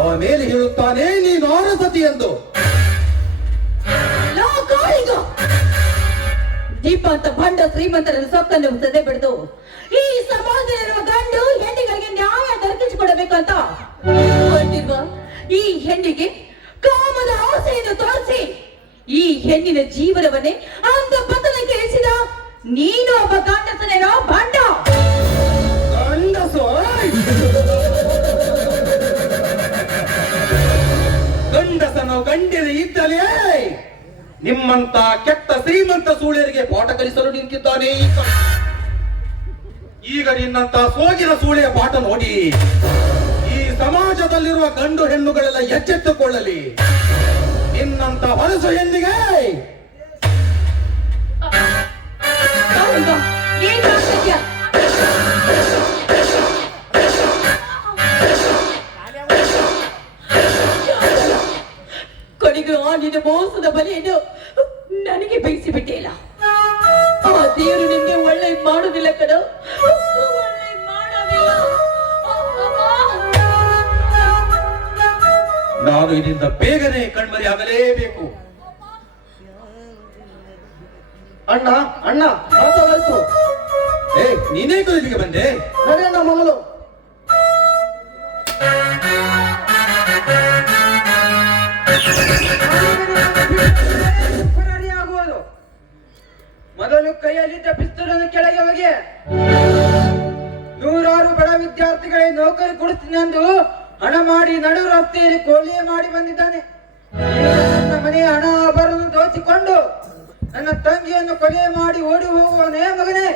ಆಮೇಲೆ ಹೇಳುತ್ತಾನೆ ನೀನು ಅರಸತಿ ಎಂದು. ದೀಪ ಅಂತ ಭಂಡ ಶ್ರೀಮಂತರ ಸೊಕ್ಕನ್ನು ಸದೆ ಬಿಡ್ದು ಈ ಸಮಾಜದಲ್ಲಿರುವ ಗಂಡು ಹೆಣ್ಣಿಗಳಿಗೆ ನ್ಯಾಯ ದೊರಕಿಸಿಕೊಡಬೇಕಂತ ಹೊರಟಿರುವ ಈ ಹೆಣ್ಣಿಗೆ ಕಾಮದ ಆಸೆಯನ್ನು ತೋರಿಸಿ ಈ ಹೆಣ್ಣಿನ ಜೀವನವನ್ನೇ ಅಂಗ ಪತನಕ್ಕೆ ಇಳಿಸಿದ ನೀನು ಒಬ್ಬ ಗಂಡಸನೇನೋ ಭಂಡ. ಗಂಡಸು ಗಂಡಸನು ಗಂಡಿನ ಇದ್ದಲೇ ನಿಮ್ಮಂತ ಕೆಟ್ಟ ಶ್ರೀಮಂತ ಸೂಳೆಯರಿಗೆ ಪಾಠ ಕಲಿಸಲು ನಿಂತಿದ್ದಾನೆ. ಈಗ ನಿನ್ನಂತ ಸೋಗಿನ ಸೂಳೆಯ ಪಾಠ ನೋಡಿ ಈ ಸಮಾಜದಲ್ಲಿರುವ ಗಂಡು ಹೆಣ್ಣುಗಳೆಲ್ಲ ಎಚ್ಚೆತ್ತುಕೊಳ್ಳಲಿ. ನಿನ್ನಂತ ಹೊಲಸು ಹೆಣ್ಣಿಗೆ ಕೊನೆಗೂ ಆ ನಿನ್ನ ಮೋಸದ ಬಲಿಯನ್ನು ನನಗೆ ಬಯಸಿಬಿಟ್ಟಿಲ್ಲ. ಆ ದೇವರು ನಿನ್ಗೆ ಒಳ್ಳೆ ಮಾಡೋದಿಲ್ಲ ಕಣೋ, ಒಳ್ಳೆ ಮಾಡೋದಿಲ್ಲ. ನಾನು ಇದರಿಂದ ಬೇಗನೆ ಕಣ್ಮರಿ ಆಗಲೇಬೇಕು. ಅಣ್ಣ ಅಣ್ಣ ಮಾತಾಡಾಯ್ತು. ನೀನೇ ಇಲ್ಲಿಗೆ ಬಂದೆ? ನಡಿ ಅಣ್ಣ ಮೊದಲು. ಮೊದಲು ಕೈಯಲ್ಲಿದ್ದ ಪಿಸ್ತೂಲನ್ನು ಕೆಳಗೆ ಹೋಗಿ. ನೂರಾರು ಬಡ ವಿದ್ಯಾರ್ಥಿಗಳಿಗೆ ನೌಕರಿ ಕೊಡಿಸ್ತೀನಿ ಎಂದು ಹಣ ಮಾಡಿ ನಡು ರಸ್ತೆಯಲ್ಲಿ ಕೊಲೆ ಮಾಡಿ ಬಂದಿದ್ದಾನೆ. ಈಗ ನನ್ನ ಮನೆಯ ಹಣ ಆಭರಣ ದೋಚಿಕೊಂಡು ನನ್ನ ತಂಗಿಯನ್ನು ಕೊಲೆ ಮಾಡಿ ಓಡಿ ಹೋಗುವನೇ ಮಗನೇ.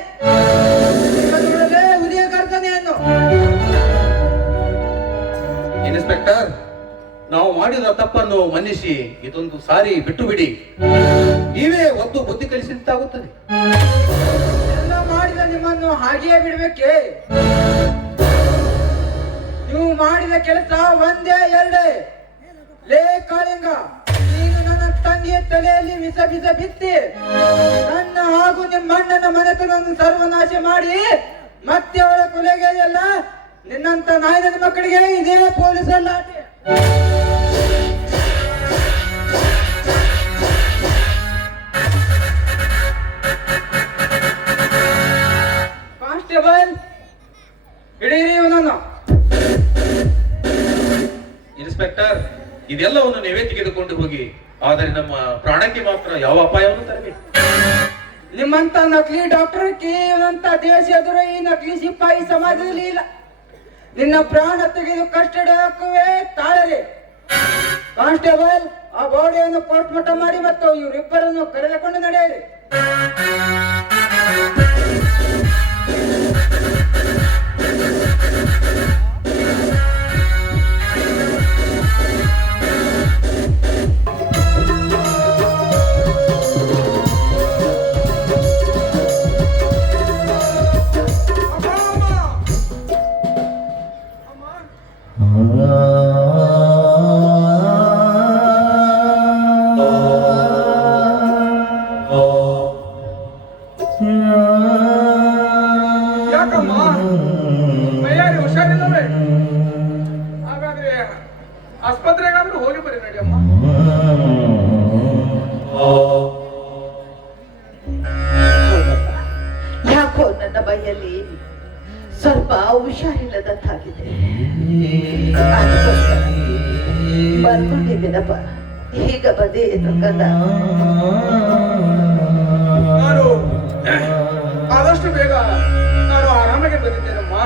ಉದಯ ಕರ್ತನೆಯನ್ನು ಇನ್ಸ್ಪೆಕ್ಟರ್, ನಾವು ಮಾಡಿದ ತಪ್ಪನ್ನು ಮನ್ನಿಸಿ ಇದೊಂದು ಸಾರಿ ಬಿಟ್ಟು ಬಿಡಿ. ನೀವೇ ಒತ್ತು ಬುದ್ಧಿ ಕಲಿಸಿದ್ದಾಗುತ್ತದೆ. ಎಲ್ಲ ಮಾಡಿದ ನಿಮ್ಮನ್ನು ಹಾಗೆಯೇ ಬಿಡ್ಬೇಕೆ? ನೀವು ಮಾಡಿದ ಕೆಲಸ ಒಂದೇ ಎರಡೇ. ಲೇ ಕಾಳಿಂಗ, ನೀನು ನನ್ನ ತಂಗಿಯ ತಲೆಯಲ್ಲಿ ವಿಷ ಬಿತ್ತಿ ನನ್ನ ಹಾಗೂ ನಿಮ್ಮ ಅಣ್ಣನ ಮನೆತನವನ್ನು ಸರ್ವನಾಶ ಮಾಡಿ ಮತ್ತೆ ಅವಳ ಕೊಲೆಗೆ ಎಲ್ಲ ನಿನ್ನಂತ ನಾಯಿನ ಮಕ್ಕಳಿಗೆ ಇದೇ ಪೊಲೀಸ್ ಲಾಠಿ. ಕಾನ್ಸ್ಟೇಬಲ್, ಹಿಡೀರಿ ಇವನನ್ನು. ಇನ್ಸ್ಪೆಕ್ಟರ್, ಇದೆಲ್ಲವನ್ನು ನೀವೇ ತೆಗೆದುಕೊಂಡು ಹೋಗಿ, ಆದರೆ ನಮ್ಮ ಪ್ರಾಣಕ್ಕೆ ಮಾತ್ರ ಯಾವ ಅಪಾಯವನ್ನು ತರಬೇಡಿ. ನಿಮ್ಮಂತ ನಕಲಿ ಡಾಕ್ಟರ್ ಇವನಂತ ದೇಶ ಎದುರು ಈ ನಕಲಿ ಸಿಪಾಯಿ ಸಮಾಜದಲ್ಲಿ ಇಲ್ಲ. ನಿನ್ನ ಪ್ರಾಣ ತೆಗೆದು ಕಸ್ಟಡಿ ಹಾಕುವೆ ತಾಳರಿ. ಕಾನ್ಸ್ಟೇಬಲ್, ಆ ಬಾಡಿಯನ್ನು ಪೋಸ್ಟ್ ಮಾರ್ಟಮ್ ಮಾಡಿ ಮತ್ತು ಇವರಿಬ್ಬರನ್ನು ಕರೆದುಕೊಂಡು ನಡೆಯಿರಿ. ಯಾಕಮ್ಮ ಮೈಯಾರಿ ಹುಷಾರಿಲ್ಲವೇ? ಹಾಗಾದ್ರೆ ಆಸ್ಪತ್ರೆಗಾದ್ರೂ ಹೋಗಿ ಬರೀ ನಡಿಯಮ್ಮ. ಯಾಕೋ ನನ್ನ ಮೈಯಲ್ಲಿ ಸ್ವಲ್ಪ ಹುಷಾರಿಲ್ಲದಂತಾಗಿದೆ. ಅದಕ್ಕೋಸ್ಕರ ಬರ್ಕೊಂಡಿದ್ದೀನಪ್ಪ. ಈಗ ಬಂದೆ ಕಂದ. ನಾನು ಆದಷ್ಟು ಬೇಗ ನಾನು ಆರಾಮಾಗಿ ಬಂದಿದ್ದೇನಮ್ಮ.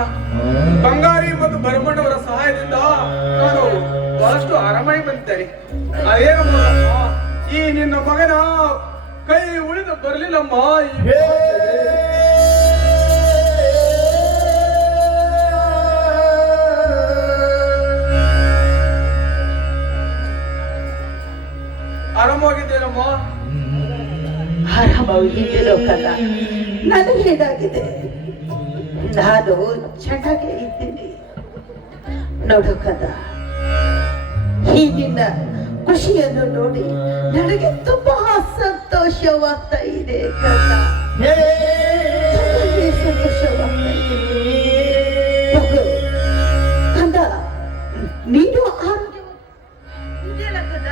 ಬಂಗಾರಿ ಮತ್ತು ಭರಮಣ್ಣವರ ಸಹಾಯದಿಂದ ನಾನು ಬಹಳಷ್ಟು ಆರಾಮಾಗಿ ಬಂದಿದ್ದೇನೆ. ಅದೇನಮ್ಮ, ಈ ನಿನ್ನ ಮಗನ ಕೈ ಉಳಿದು ಬರ್ಲಿಲ್ಲಮ್ಮ. ಆರಾಮವಾಗಿದ್ದೇನಮ್ಮ? ಆರಾಮಾಗಿದ್ದೀರೋ ಕಂದ. ನನಗೇನಾಗಿದೆ? ನಾನು ಚೆನ್ನಾಗೇ ಇದ್ದೀನಿ ನೋಡು ಕಂದ. ಈ ನಿನ್ನ ಖುಷಿಯನ್ನು ನೋಡಿ ನನಗೆ ತುಂಬಾ ಸಂತೋಷವಾಗ್ತಾ ಇದೆ ಕಂದ. ತುಂಬಾನೇ ಸಂತೋಷವಾಗ್ತಾ ಇದೆ. ಮಗು, ಕಂದ, ನೀನು ಆರೋಗ್ಯವಾಗಿದೆಯಲ್ಲ ಕಂದ?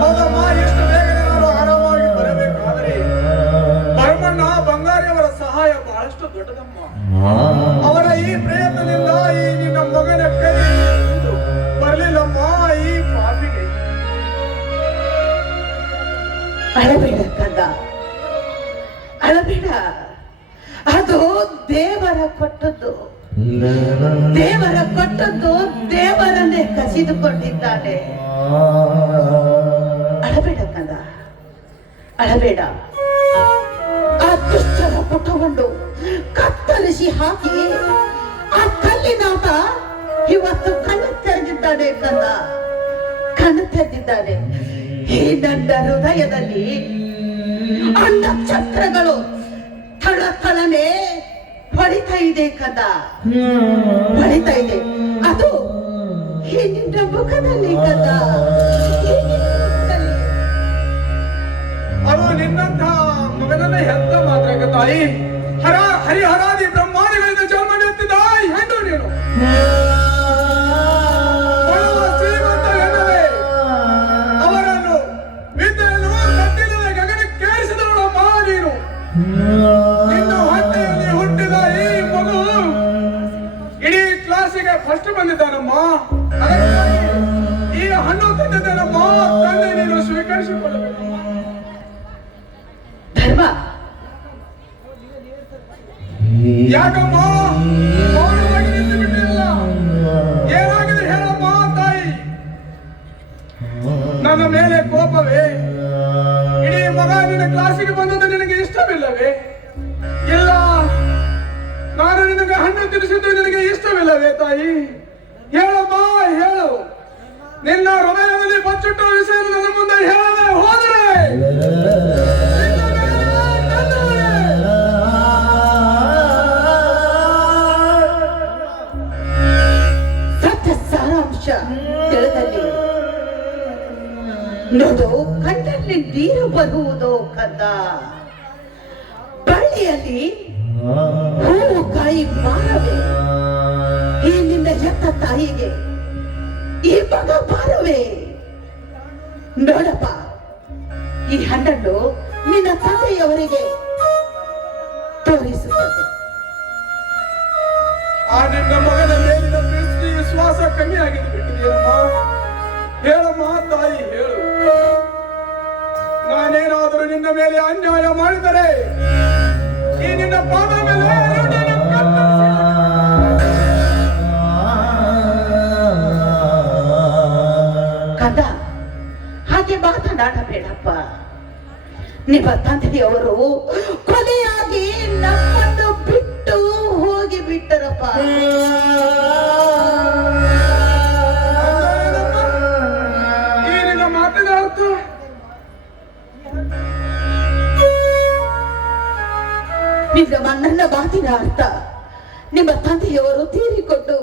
ಹೌದಮ್ಮ, ಎಷ್ಟು ಬೇಗನೆ ನಾನು ಆರಾಮಾಗಿ ಬರಬೇಕಾದರೆ ಭರಮಣ್ಣ ಬಂಗಾರಿಯವರ ಸಹಾಯ ಬಹಳಷ್ಟು ದೊಡ್ಡದಮ್ಮ. ಅವರ ಈ ಪ್ರಯತ್ನದಿಂದ ಈ ನಿನ್ನ ಮಗನ ಕೈ ಹಿಡಿದು ಬರ್ಲಿಲ್ಲಮ್ಮ ಈ ಪಾಪಿಗೆ. ಅಳಬೇಡ ಕಂದ, ಅಳಬೇಡ. ಅದು ದೇವರ ಕೊಟ್ಟದ್ದು. ದೇವರ ಕೊಟ್ಟದ್ದು ದೇವರನ್ನೇ ಕಸಿದುಕೊಂಡಿದ್ದಾನೆ. ಅಳಬೇಡ ಕಂದ, ಅಳಬೇಡ. ಆ ದುಷ್ಟರ ಪುಟವನ್ನು ಕತ್ತರಿಸಿ ಹಾಕಿ ಆ ಕಲ್ಲಿನಾಗ ಇವತ್ತು ಕಣ್ಣು ತೆರೆದಿದ್ದಾನೆ ಕಂದ, ಕಣ್ಣು ತೆರೆದಿದ್ದಾನೆ. ಈ ನನ್ನ ಹೃದಯದಲ್ಲಿ ಆ ನಕ್ಷತ್ರಗಳು ಥಳಥಳನೆ ಹೊಡಿತಾ ಇದೆ ಕಂದ, ಹೊಡಿತಾ ಇದೆ. ಅದು ಈ ನಿನ್ನ ಮುಖದಲ್ಲಿ ಕಂದ, ಈ ನಿನ್ನ ಮುಖದಲ್ಲಿ. ಅದು ನಿನ್ನಂಥ ಮಗನನ್ನ ಹೆತ್ತ ಮಾತ್ರ ತಾಯಿ. ಹರಿಹರಾದಿ ಬ್ರಹ್ಮಾದಿಗಳಿಂದ ಜನ್ಮ ನೆತ್ತಿದ ಹೆಣ್ಣು ನೀನು. ಬಡವ ಶ್ರೀಮಂತ ಎನ್ನದೆ ಅವರನ್ನು ವಿದ್ಯೆಯನ್ನು ಕತ್ತಿಲ್ಲದೆ ಗಗನಕ್ಕೇರಿಸಿದವಳಮ್ಮ ನೀನು. ನಿನ್ನ ಹೊಟ್ಟೆಯಲ್ಲಿ ಹುಟ್ಟಿದ ಈ ಮಗು ಇಡೀ ಕ್ಲಾಸಿಗೆ ಫಸ್ಟ್ ಬಂದಿದ್ದಾನಮ್ಮ. ಅದಕ್ಕಾಗಿ ಈ ಹಣ್ಣು ತಿಂದಿದ್ದೇನಮ್ಮ. ತಂದೆ ನೀನು ಸ್ವೀಕರಿಸಿಕೊಳ್ಳಬೇಕಮ್ಮ. ಯಾಕಮ್ಮ ಮೌನವಾಗಿ ನಿಂತು ಬಿಟ್ಟಿಲ್ಲ? ಏನಾಗಿದೆ ಹೇಳಮ್ಮ ತಾಯಿ. ನನ್ನ ಮೇಲೆ ಕೋಪವೇ? ಇಡೀ ಮಗ ನಿನ್ನ ಕ್ಲಾಸಿಗೆ ಬಂದದ್ದು ನಿನಗೆ ಇಷ್ಟವಿಲ್ಲವೇ? ಇಲ್ಲ, ನಾನು ನಿನಗೆ ಹಣ್ಣು ತಿನ್ನಿಸಿದ್ದು ನಿನಗೆ ಇಷ್ಟವಿಲ್ಲವೇ ತಾಯಿ? ಹೇಳಮ್ಮ, ಹೇಳು. ನಿನ್ನ ಹೃದಯದಲ್ಲಿ ಬಚ್ಚಿಟ್ಟ ವಿಷಯ ನನ್ನ ಮುಂದೆ ಹೇಳದೆ ಹೋದರೆ ಸತ್ಯ ಸಾರಾಂಶ ತಿಳಿದಲ್ಲಿ ನೋಡು, ಕಣ್ಣಲ್ಲಿ ನೀರು ಬರುವುದು ಕಂದ. ಬಳ್ಳಿಯಲ್ಲಿ ಹೂವು ಕಾಯಿ ಮಾರವೇ ಈ ನಿನ್ನ ಹೆತ್ತ ತಾಯಿಗೆ ಈ ಮಗ ಬಾರವೇ? ನೋಡಪ್ಪ, ಈ ಹಣ್ಣನ್ನು ನಿನ್ನ ತಂದೆಯವರಿಗೆ ತೋರಿಸುತ್ತದೆ. ಆ ನಿನ್ನ ಮಗನ ಮೇಲಿನ ಪ್ರೀತಿ ವಿಶ್ವಾಸ ಕಮ್ಮಿ ಆಗಿದೆ ಬಿಟ್ಟಿದೆಯಮ್ಮ. ಹೇಳಮ್ಮ ತಾಯಿ, ಹೇಳು. ನಾನೇನಾದರೂ ನಿನ್ನ ಮೇಲೆ ಅನ್ಯಾಯ ಮಾಡಿದರೆ ಈ ನಿನ್ನ ಪಾದ ಮೇಲೆ ಕಂದ, ಹಾಗೆ ಮಾತನಾಡಬೇಡಪ್ಪ. ನಿಮ್ಮ ತಂದೆಯವರು ಕೊನೆಯಾಗಿ ನಮ್ಮನ್ನು ಬಿಟ್ಟು ಹೋಗಿ ಬಿಟ್ಟರಪ್ಪ. ಈ ನಿನ್ನ ಮಾತಿನ ಅರ್ಥ ನನ್ನ ಮಾತಿನ ಅರ್ಥ, ನಿಮ್ಮ ತಂದೆಯವರು ತೀರಿಕೊಂಡು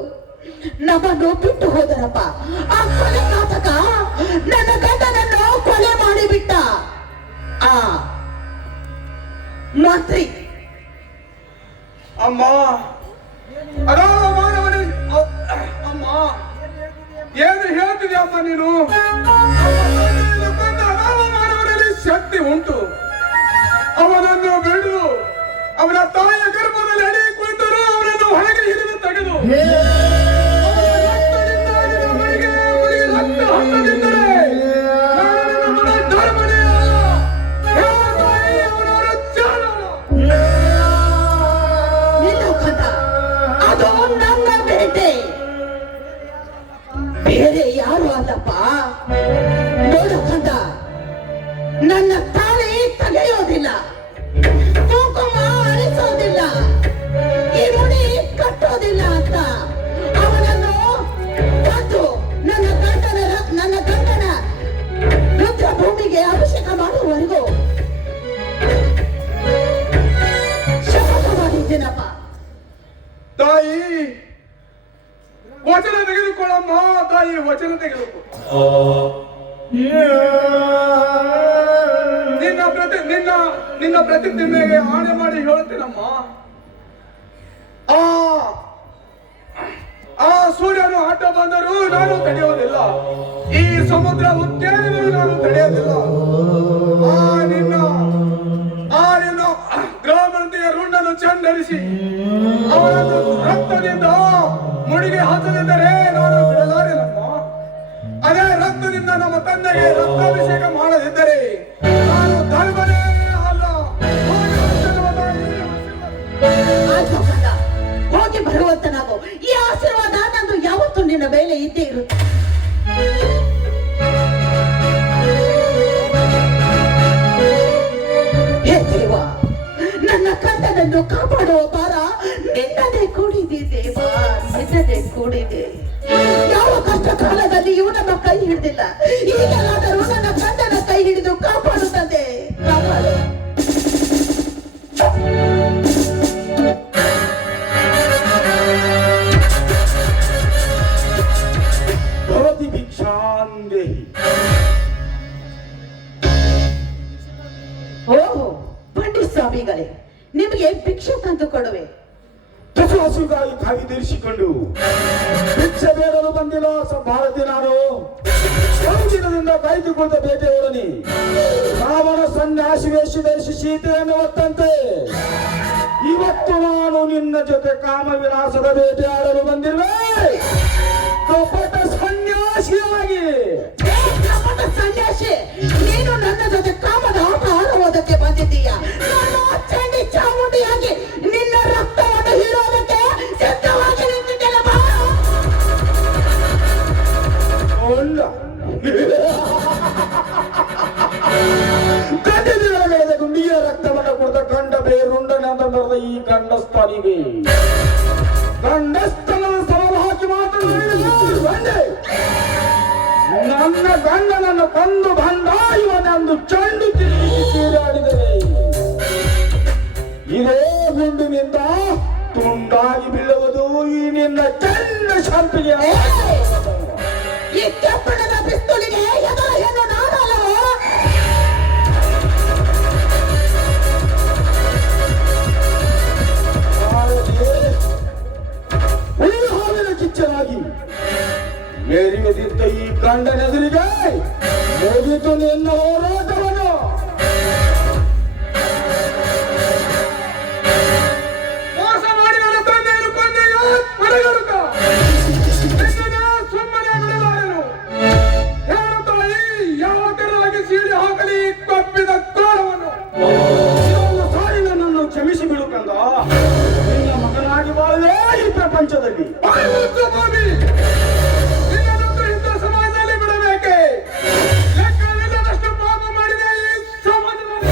ನಮ್ಮನ್ನು ಬಿಟ್ಟು ಹೋದರಪ್ಪ. ಆ ಕೊಲೆಘಾತಕ ನನ್ನ ಗಂಡನನ್ನು ಕೊಲೆ ಮಾಡಿಬಿಟ್ಟ. ಆ ಮಂತ್ರಿ ಅಮ್ಮ, ಅದಾವ ಮಾನವನೇ. ಅಮ್ಮ, ಏನು ಹೇಳ್ತಿದ್ಯ ಅಮ್ಮ ನೀನು? ಅದಾವ ಮಾನವನಲ್ಲಿ ಶಕ್ತಿ ಉಂಟು. ಅವನನ್ನು ಬಿಡು. ಅವನ ತಾಯಿಯ ಗರ್ಭದಲ್ಲಿ ಅಡಿ ಕುಳಿತರು ಅವನನ್ನು ಹೊರಗೆ ಹಿಡಿದು ತೆಗೆದು ಅದು ನನ್ನ ಬೇಟೆ, ಬೇರೆ ಯಾರು ಅಲ್ಲಪ್ಪ. ನೋಡು ಕಂದ, ನನ್ನ ತಾಳಿ ತೆಗೆಯೋದಿಲ್ಲ, ಕುಂಕುಮ ಅಳಿಸೋದಿಲ್ಲ, ಈ ಮುಡಿ ಕಟ್ಟೋದಿಲ್ಲ ಅಂತ ಅವನನ್ನು ಬಂದು ನನ್ನ ಗಂಡನ ರುದ್ರ ಭೂಮಿಗೆ ಅಭಿಷೇಕ ಮಾಡುವವರೆಗೂ ಶಪಥ ಮಾಡಿದ್ದೇನಪ್ಪ. ತಾಯಿ, ವಚನ ತೆಗೆದುಕೊಳ್ಳಮ್ಮ. ತಾಯಿ, ವಚನ ತೆಗೆದುಕೊ. ನಿನ್ನ ಪ್ರತಿಜ್ಞೆಗೆ ಆಣೆ ಮಾಡಿ ಹೇಳ್ತೀನಮ್ಮ. ಆ ಸೂರ್ಯನು ಅಡ್ಡ ಬಂದರೂ ನಾನು ತಡೆಯುವುದಿಲ್ಲ. ಈ ಸಮುದ್ರ ಉತ್ತೇಜಿದರೂ ನಾನು ತಡೆಯುವುದಿಲ್ಲ. ಆ ನಿನ್ನ ಗೃಹಮಂತ್ರಿಯ ರುಂಡನ್ನು ಚಂಡರಿಸಿ ಅವನನ್ನು ರಕ್ತದಿಂದ ಮುಡಿಗೆ ಹಚ್ಚದಿದ್ದರೆ ನಾನು ಬಿಡಲಾರೆನಮ್ಮ. ಅದೇ ರಕ್ತದಿಂದ ನಮ್ಮ ತಂದೆಗೆ ರಕ್ತಾಭಿಷೇಕ ಮಾಡದಿದ್ದರೆ ನಾನು ಧರ್ಮನೇ ಅಲ್ಲ. ಹೋಗಿ ಬರುವಂತನಾಗೋ. ಈ ಆಶೀರ್ವಾದ ನಂದು ಯಾವತ್ತೂ ನಿನ್ನ ಮೇಲೆ ಇದ್ದೇ ಇರುತ್ತೆ. ಹೇ ದೇವ, ನನ್ನ ಕಂದನನ್ನು ಕಾಪಾಡುವ ಭಾರ ನಿನ್ನದೇ ಕೂಡಿದೆ ದೇವ, ನಿನ್ನದೇ ಕೂಡಿದೆ. ಯಾವ ಕಷ್ಟ ಕಾಲದಲ್ಲಿ ಇವನನ್ನ ಕೈ ಹಿಡಿದಿಲ್ಲ, ಈಗಲಾದರೂ ನನ್ನ ಕಂದನ ಕೈ ಹಿಡಿದು ಕಾಪಾಡುತ್ತದೆ, ಕಾಪಾಡು. ಭವತಿ ಭಿಕ್ಷಾಂದೇಹಿ. ಓಹೋ, ಪಂಡಿತ್ ಸ್ವಾಮಿಗಳೇ, ನಿಮಗೆ ಭಿಕ್ಷೆ ತಂದು ಕೊಡುವೆ. ತುಸು ಹಸುಗಾಗಿ ಕಾಯ್ದಿರಿಸಿಕೊಂಡು ಭಿಕ್ಷೆ ಬೇಡಲು ಬಂದಿಲ್ಲ ಭಾರತಿ. ನಾನು ಒಂದು ದಿನದಿಂದ ಕಾಯ್ದುಕೊಂಡ ಬೇಟೆಯೊಡನೆ ರಾವಣ ಸನ್ಯಾಸಿ ವೇಷ ಧರಿಸಿ ಸೀತೆಯನ್ನು ಹೊತ್ತಂತೆ ಇವತ್ತು ನಾನು ನಿನ್ನ ಜೊತೆ ಕಾಮ ವಿಲಾಸದ ಬೇಟೆಯಾಡಲು ಬಂದಿರುವೆ. ಕಪಟ ಸನ್ಯಾಸಿಯಾಗಿ. ಕಪಟ ಸನ್ಯಾಸಿ, ನೀನು ನನ್ನ ಜೊತೆ ಕಾಮದ ಆಟ ಆಡುವುದಕ್ಕೆ ಬಂದಿದ್ದೀಯ. ನಾನು ಚಂಡಿ ಚಾಮುಂಡಿಯಾಗಿ ನಿನ್ನ ರಕ್ತವನ್ನು ತಾಯಿಯ ರಕ್ತವನ್ನು ಕುಡಿದ ಗಂಡ ಬೇರುಂಡನೆಂದ ನಡೆದ ಈ ಗಂಡಸ್ಥನಿಗೆ ಗಂಡಸ್ಥನದ ಸವಾಲು ಹಾಕಿ ಮಾತನಾಡಿದೆ. ನನ್ನ ಗಂಡನನ್ನು ಕೊಂದು ಬಂದಾಯುವನೆಂದು ಚಂಡು ತೀರಾಡಿದರೆ ಇದೇ ಗುಂಡಿನಿಂದ ತುಂಡಾಗಿ ಬೀಳುವುದು ಈ ನಿನ್ನ ಚಂಡ ಶಾಂತಿಗೆ. ಈ ಕೆಪ್ಪಣದ ಪಿಸ್ತೂಲಿಗೆ ಎದುರ ಹೆಣ್ಣು ನಾನಲ್ಲವೋ? ಹುಲ್ಲು ಹಾವಿನ ಕಿಚ್ಚನಾಗಿ ಮೇರಿಯದಿದ್ದ ಈ ಗಂಡನೆದುರಿಗೆ ಮುಗಿತು ನಿನ್ನ ಹೋರಾಟವನ್ನು. ಮೋಸ ಮಾಡಿ ನನ್ನ ತಂದೆಯನ್ನು ಕೊಂದೆಯ ಮನೆಗರುಕ ಸುಮ್ಮನೆ ಬಿಡಲಾರೆನು. ಹೇಳು ತಾಯಿ, ಯಾವ ತೆರವಾಗಿ ಸೀಳಿ ಹಾಕಲಿ ಕಪ್ಪಿದ ಕೋಲವನ್ನು. ಇದೊಂದು ಸಾರಿ ನನ್ನನ್ನು ಕ್ಷಮಿಸಿ ಬಿಡು ಕಂದ. ನಿನ್ನ ಮಗನಾಗಿ ಬಾಳುವೆ ಈ ಪ್ರಪಂಚದಲ್ಲಿ. ನಿನ್ನನ್ನು ಇಂಥ ಸಮಾಜದಲ್ಲಿ ಬಿಡಬೇಕೆ? ಲೆಕ್ಕವಿಲ್ಲದಷ್ಟು ಪಾಪ ಮಾಡಿದೆ ಈ ಸಮಾಜದಲ್ಲಿ.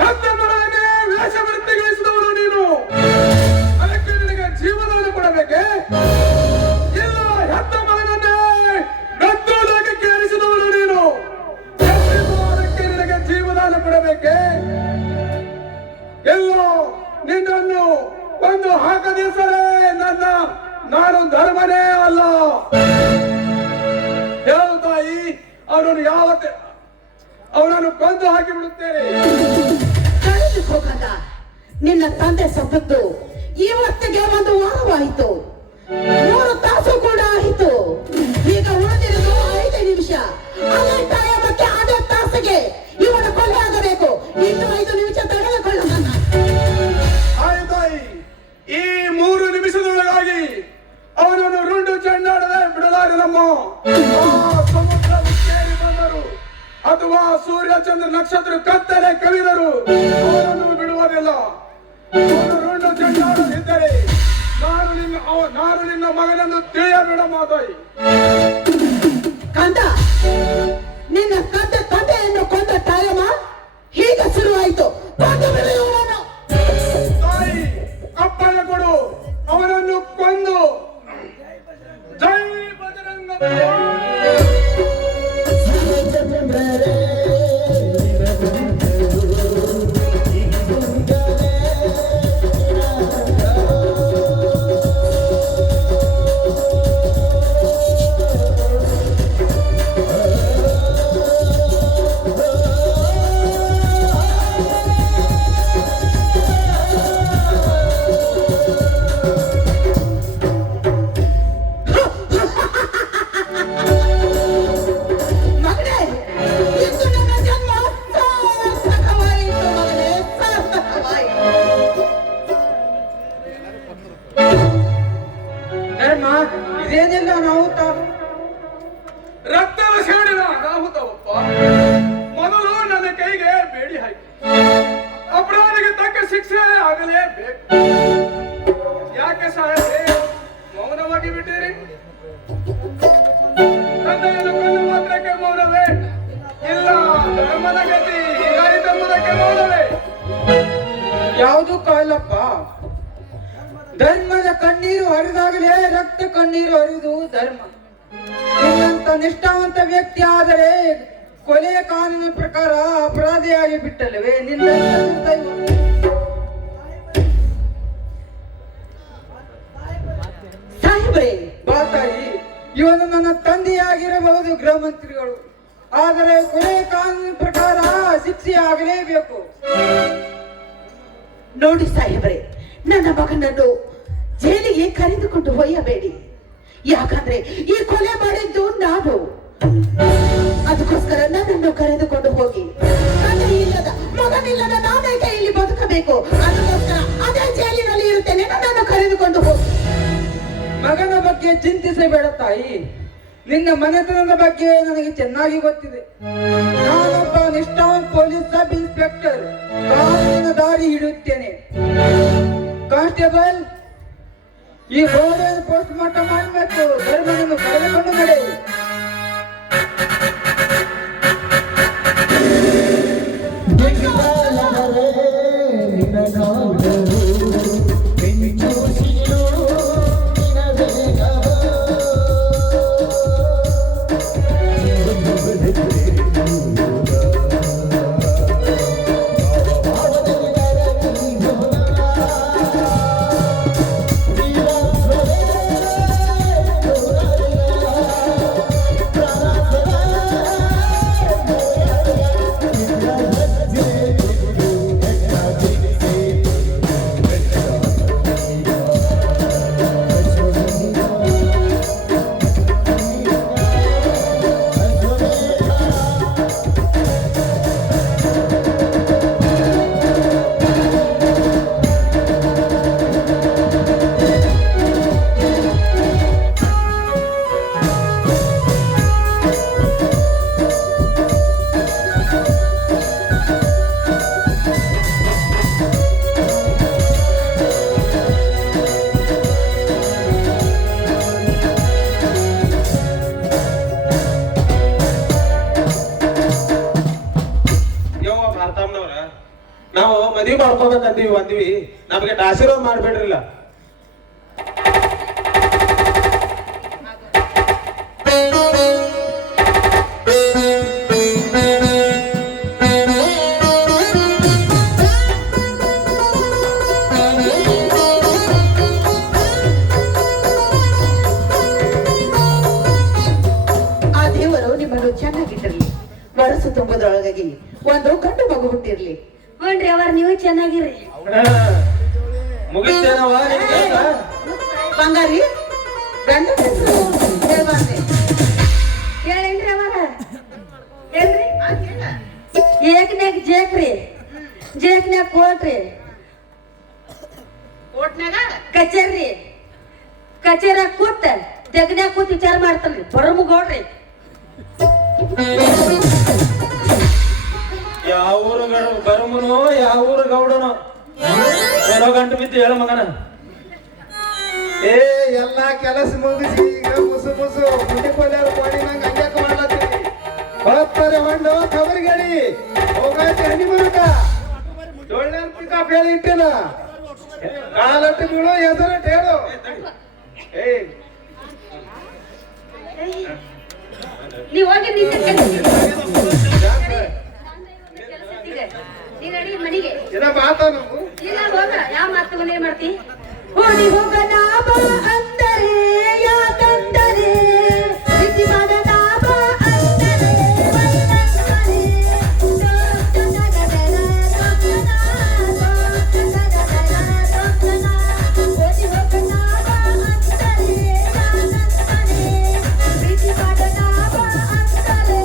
ಹೆತ್ತ ಮಗಳನ್ನೇ ವೇಷವೃತ್ತಿಗೊಳಿಸಿದವನು ನೀನು. ಅದಕ್ಕೆ ನಿನಗೆ ಜೀವನವನ್ನು ಕೊಡಬೇಕೆ? ಇಲ್ಲ, ಹೆತ್ತ ಮಗನನ್ನೇ ಗದ್ದೂಲಾಗಿ ಕೇಳಿಸಿದವನು ನೀನು. ಅದಕ್ಕೆ ನಿನಗೆ ಜೀವನವನ್ನು ಕೊಡಬೇಕೆ? ಎಲ್ಲೋ ನಿನ್ನನ್ನು ಒಂದು ಹಾಕದಿಸಲೇ ನಾನು ಧರ್ಮನೇ ಅಲ್ಲ. ಹೇಳು ತಾಯಿ, ಅವನನ್ನು ಕೊಂದು ಹಾಕಿ ಬಿಡುತ್ತೇನೆ. ಕಳೆದು ಹೋಗಲ್ಲ. ನಿನ್ನ ತಂದೆ ಸತ್ತದ್ದು ಇವತ್ತಿಗೆ ಒಂದು ವಾರವಾಯಿತು. 3 ತಾಸು ಕೂಡ ಆಯಿತು. ಈಗ ಉಳಿದಿರೋದು 5 ನಿಮಿಷ. ಅದೇ ಟೈಮಕ್ಕೆ ಅದೇ ತಾಸಿಗೆ ಇವನ ಕೊಲೆ ಆಗಬೇಕು. ಇನ್ನು 5 ನಿಮಿಷ ತಡೆದುಕೊಳ್ಳೋಣ. ತಾಯಿ, ಈ 3 ನಿಮಿಷದೊಳಗಾಗಿ ಅವನನ್ನು ರುಂಡು ಚೆಂಡಾಡದೆ ಬಿಡಲಾರೆ. ನಮ್ಮ ಸಮುದ್ರ ಉಕ್ಕೇರಿ ಬಂದರು ಅಥವಾ ಸೂರ್ಯ ಚಂದ್ರ ನಕ್ಷತ್ರ ಕತ್ತಲೆ ಕವಿದರು ಅವನನ್ನು ಬಿಡುವುದಿಲ್ಲ. ಅವನು ರುಂಡು ಚೆಂಡಾಡದಿದ್ದರೆ ನಾನು ನಿನ್ನ ಮಗನನ್ನು ತಿಳಿಯಬೇಡ ಮಾತಾಯಿ. ಕಂದ, ನಿನ್ನ ತಂದೆಯನ್ನು ಕೊಂದ ಟೈಮ ಹೀಗ ಶುರುವಾಯಿತು. ಕೊಂದು ಬಿಡುವವನು. ತಾಯಿ, ಅಪ್ಪಣೆ ಕೊಡು, ಅವನನ್ನು ಕೊಂದು. ಜೈ ಬಜರಂಗ ಬಲಿ. ಮಗನೇ, ಇಂದು ನನ್ನ ಜನ್ಮ ಸಾರ್ಥಕವಾಯಿತು. ಮಗನೇ, ಸಾರ್ಥಕವಾಯಿತು. ಧರ್ಮ, ಇದೇನಿಲ್ಲ ನಾವು ರಕ್ತದ ಸೇಡಿನ ಅನಾಹುತವಪ್ಪ. ಮೊದಲು ನನ್ನ ಕೈಗೆ ಬೇಡಿ ಹಾಕಿ ಅಪರಾಧಿಗೆ ತಕ್ಕ ಶಿಕ್ಷೆ ಆಗಲೇಬೇಕು. ಯಾಕೆ ಸಾಹೇಬೇ ಮೌನವಾಗಿ ಬಿಟ್ಟಿರಿ? ತಂದೆಯನ್ನು ಕೊಂದ ಮಾತ್ರಕ್ಕೆ ಮೌನವೇ? ಇಲ್ಲ, ಧರ್ಮದ ಗತಿ ಹೀಗಾಯಿತೆಂಬುದಕ್ಕೆ ಮೌನವೇ? ಯಾವುದು ಕಾಲಪ್ಪ. ಧರ್ಮದ ಕಣ್ಣೀರು ಹರಿದಾಗಲೇ ರಕ್ತ ಕಣ್ಣೀರು ಹರಿದು ಧರ್ಮ. ನಿನ್ನಂತ ನಿಷ್ಠಾವಂತ ವ್ಯಕ್ತಿ ಆದರೆ ಕೊಲೆ ಕಾನೂನು ಪ್ರಕಾರ ಅಪರಾಧಿಯಾಗಿ ಬಿಟ್ಟಲ್ಲವೇ? ನಿನ್ನ ಸಾಹೇಬ್ರೆ, ಬಾ ತಾಯಿ, ಇವನು ನನ್ನ ತಂದೆಯಾಗಿರಬಹುದು ಗೃಹ ಮಂತ್ರಿಗಳು, ಆದರೆ ಕೊಲೆ ಕಾನೂನು ಪ್ರಕಾರ ಶಿಕ್ಷೆ ಆಗಲೇಬೇಕು. ನೋಡಿ ಸಾಹೇಬ್ರೆ, ನನ್ನ ಮಗನನ್ನು ಜೈಲಿಗೆ ಕರೆದುಕೊಂಡು ಒಯ್ಯಬೇಡಿ. ಯಾಕಂದ್ರೆ ಈ ಕೊಲೆ ಮಾಡಿದ್ದು ನಾನು. ಅದಕ್ಕೋಸ್ಕರ ನನ್ನನ್ನು ಕರೆದುಕೊಂಡು ಹೋಗಿ. ತಂದೆ ಇಲ್ಲದ ಮಗನಿಲ್ಲದ ನಾನೇಕೆ ಇಲ್ಲಿ ಬದುಕಬೇಕು? ಅದಕ್ಕೋಸ್ಕರ ಅದೇ ಜೈಲಿನಲ್ಲಿ ಇರುತ್ತೇನೆ. ನನ್ನನ್ನು ಕರೆದುಕೊಂಡು ಹೋಗಿ. ಮಗನ ಬಗ್ಗೆ ಚಿಂತಿಸಬೇಡ ತಾಯಿ. ನಿನ್ನ ಮನೆತನದ ಬಗ್ಗೆ ನನಗೆ ಚೆನ್ನಾಗಿ ಗೊತ್ತಿದೆ. ನಾನೊಬ್ಬ ನಿಷ್ಠಾವಂತ ಪೊಲೀಸ್ ಸಬ್ ಇನ್ಸ್ಪೆಕ್ಟರ್. ಕಾನೂನಿನ ದಾರಿ ಹಿಡಿಯುತ್ತೇನೆ. ಕಾನ್ಸ್ಟೇಬಲ್, ಈ ಗೋಡೆಯನ್ನು ಪೋಸ್ಟ್ ಮಾರ್ಟಮ್ ಮಾಡಬೇಕು. ಧರ್ಮನನ್ನು ಕರೆದುಕೊಂಡು ನಡೆ. ಮಾವನವ್ರ ನಾವು ಮದ್ವಿ ಮಾಡ್ಕೋಬೇಕಂತೀವಿ ಅಂದ್ವಿ, ನಮಗೆ ಆಶೀರ್ವಾದ ಮಾಡ್ಬೇಡ್ರಿಲ್ಲ. ಆ ದೇವರು ನಿಮ್ಮನ್ನು ಚೆನ್ನಾಗಿಟ್ಟಿರ್ಲಿ, ವರಸು ತುಂಬುದ್ರೊಳಗಾಗಿ ಒಂದು ಗಂಡು ಮಗು ಹುಟ್ಟಿರ್ಲಿ. ಹ್ಞೂನ್ರಿ ಅವ್ರ ನೀವು ಚೆನ್ನಾಗಿರ್ರಿ. ಮುಗಿಸ್ತೇನವ ನಿನಗೆ? ಬಂಗಾರಿ ಗಂಡ ಹೆಸರು ಹೇಳ್ಬಾರ್ದೆ. ಹೇಳೇನ್ರಿ ಅವರ ಹೇಳ್ರಿ. ಏಕ್ನ್ಯಾಗ ಜೇಕ್ರಿ, ಜೇಕ್ನ್ಯಾಗ ಕೋಟ್ರಿ, ಕಚೇರಿ, ಕಚೇರಿಯಾಗ ಕೂತ ತೆಗ್ನ್ಯಾಗ ಕೂತ್ ವಿಚಾರ ಮಾಡ್ತಾನ್ರಿ ಬರಮುಗೌಡ್ರಿ. ಯಾವ ಊರು ಬರಮುನೋ ಯಾವ ಊರು ಗೌಡನೋ ಚಲೋ ಗಂಟು ಬಿದ್ದು ಹೇಳ ಮಗನ. ಏ ಎಲ್ಲಾ ಕೆಲಸ ಮುಗಿಸಿ ಈಗ ಮುಸು ಮುಸು ಮುಡಿಪಲ್ಯಾರ ಕೋಡಿ ನಂಗೆ ಹಂಗ್ಯಾಕ ಮಾಡ್ಲತ್ತೀರಿ? ಹೋಗ್ತಾರೆ ಹೊಂಡು ಕಬರಿಗಡಿ ಹೋಗಾಯ್ತು ಹಣ್ಣಿ ಬರುಕ ಒಳ್ಳೆ ಪಿಕಪ್ ಹೇಳಿ ಇಟ್ಟಿನ ಕಾಲಟ್ಟು ಬೀಳು ಹೆಸರಟ್ಟು ಹೇಳು. ಏಯ್ ನೀವ್ ಹೋಗಿ ನೀನ್ ನಡಿ ಮನೆಗೆ. ಇದ ಮಾತ ನಾವು ಇಲ್ಲ ಹೋಗ, ಯಾವ ಮಾತು ಮನೆ ಮಾಡ್ತಿ? ಓಡಿ ಹೋಗ ಲಾಭ ಅಂದರೆ ಯಾಕಂದರೆ ಪ್ರೀತಿ ಮಾಡ ಲಾಭ ಅಂದರೆ ಓಡಿ ಹೋಗ ಲಾಭ ಅಂದರೆ ಯಾಕಂದರೆ ಪ್ರೀತಿ ಮಾಡ ಲಾಭ ಅಂದರೆ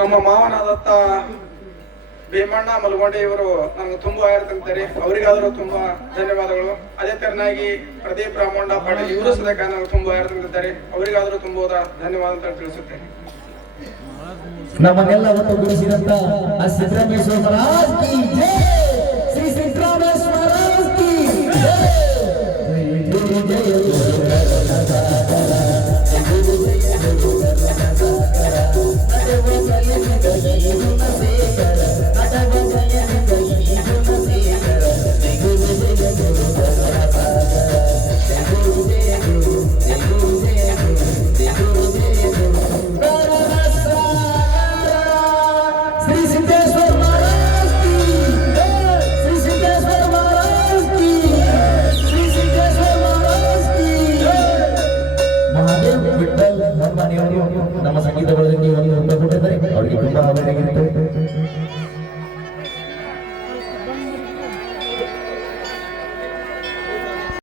ನಮ್ಮ ಮಾವನಾದತ್ತ ಭೀಮಣ್ಣ ಮಲಗೊಂಡೆ ಇವರು ನನಗೆ ತುಂಬಾ ಆಯ್ತಂತಾರೆ, ಅವರಿಗಾದರೂ ತುಂಬಾ ಧನ್ಯವಾದಗಳು. ಅದೇ ತರನಾಗಿ ಪ್ರದೀಪ್ ರಾಮಣ್ಣ ಪಾಟೀಲ್ ಇವರು ಸದಕ ನನಗೆ ತುಂಬಾ ಆಯ್ತಂತಿದ್ದಾರೆ, ಅವರಿಗಾದರೂ ತುಂಬಾ ಧನ್ಯವಾದ ಅಂತ ತಿಳಿಸುತ್ತೇನೆ. ನಮಗೆಲ್ಲ ಒಟ್ಟುಗೂಡಿಸಿದಂತ ಆ ಸಿದ್ದರಾಮೇಶ್ವರ ಮಹಾರಾಜ್ ಕಿ ಜೈ, ಶ್ರೀ ಸಿದ್ದರಾಮೇಶ್ವರ ಮಹಾರಾಜ್ ಕಿ ಜೈ. ಅಭಿಮಾನಿಯವರು ನಮ್ಮ ಸಂಗೀತ ಬಳಗಕ್ಕೆ ಒಂದು ಉತ್ತರ ಕೊಟ್ಟಿದ್ದಾರೆ ಅವರಿಗೆ ತುಂಬಾ ಆಭಾರಿಯಾಗಿರುತ್ತೆ.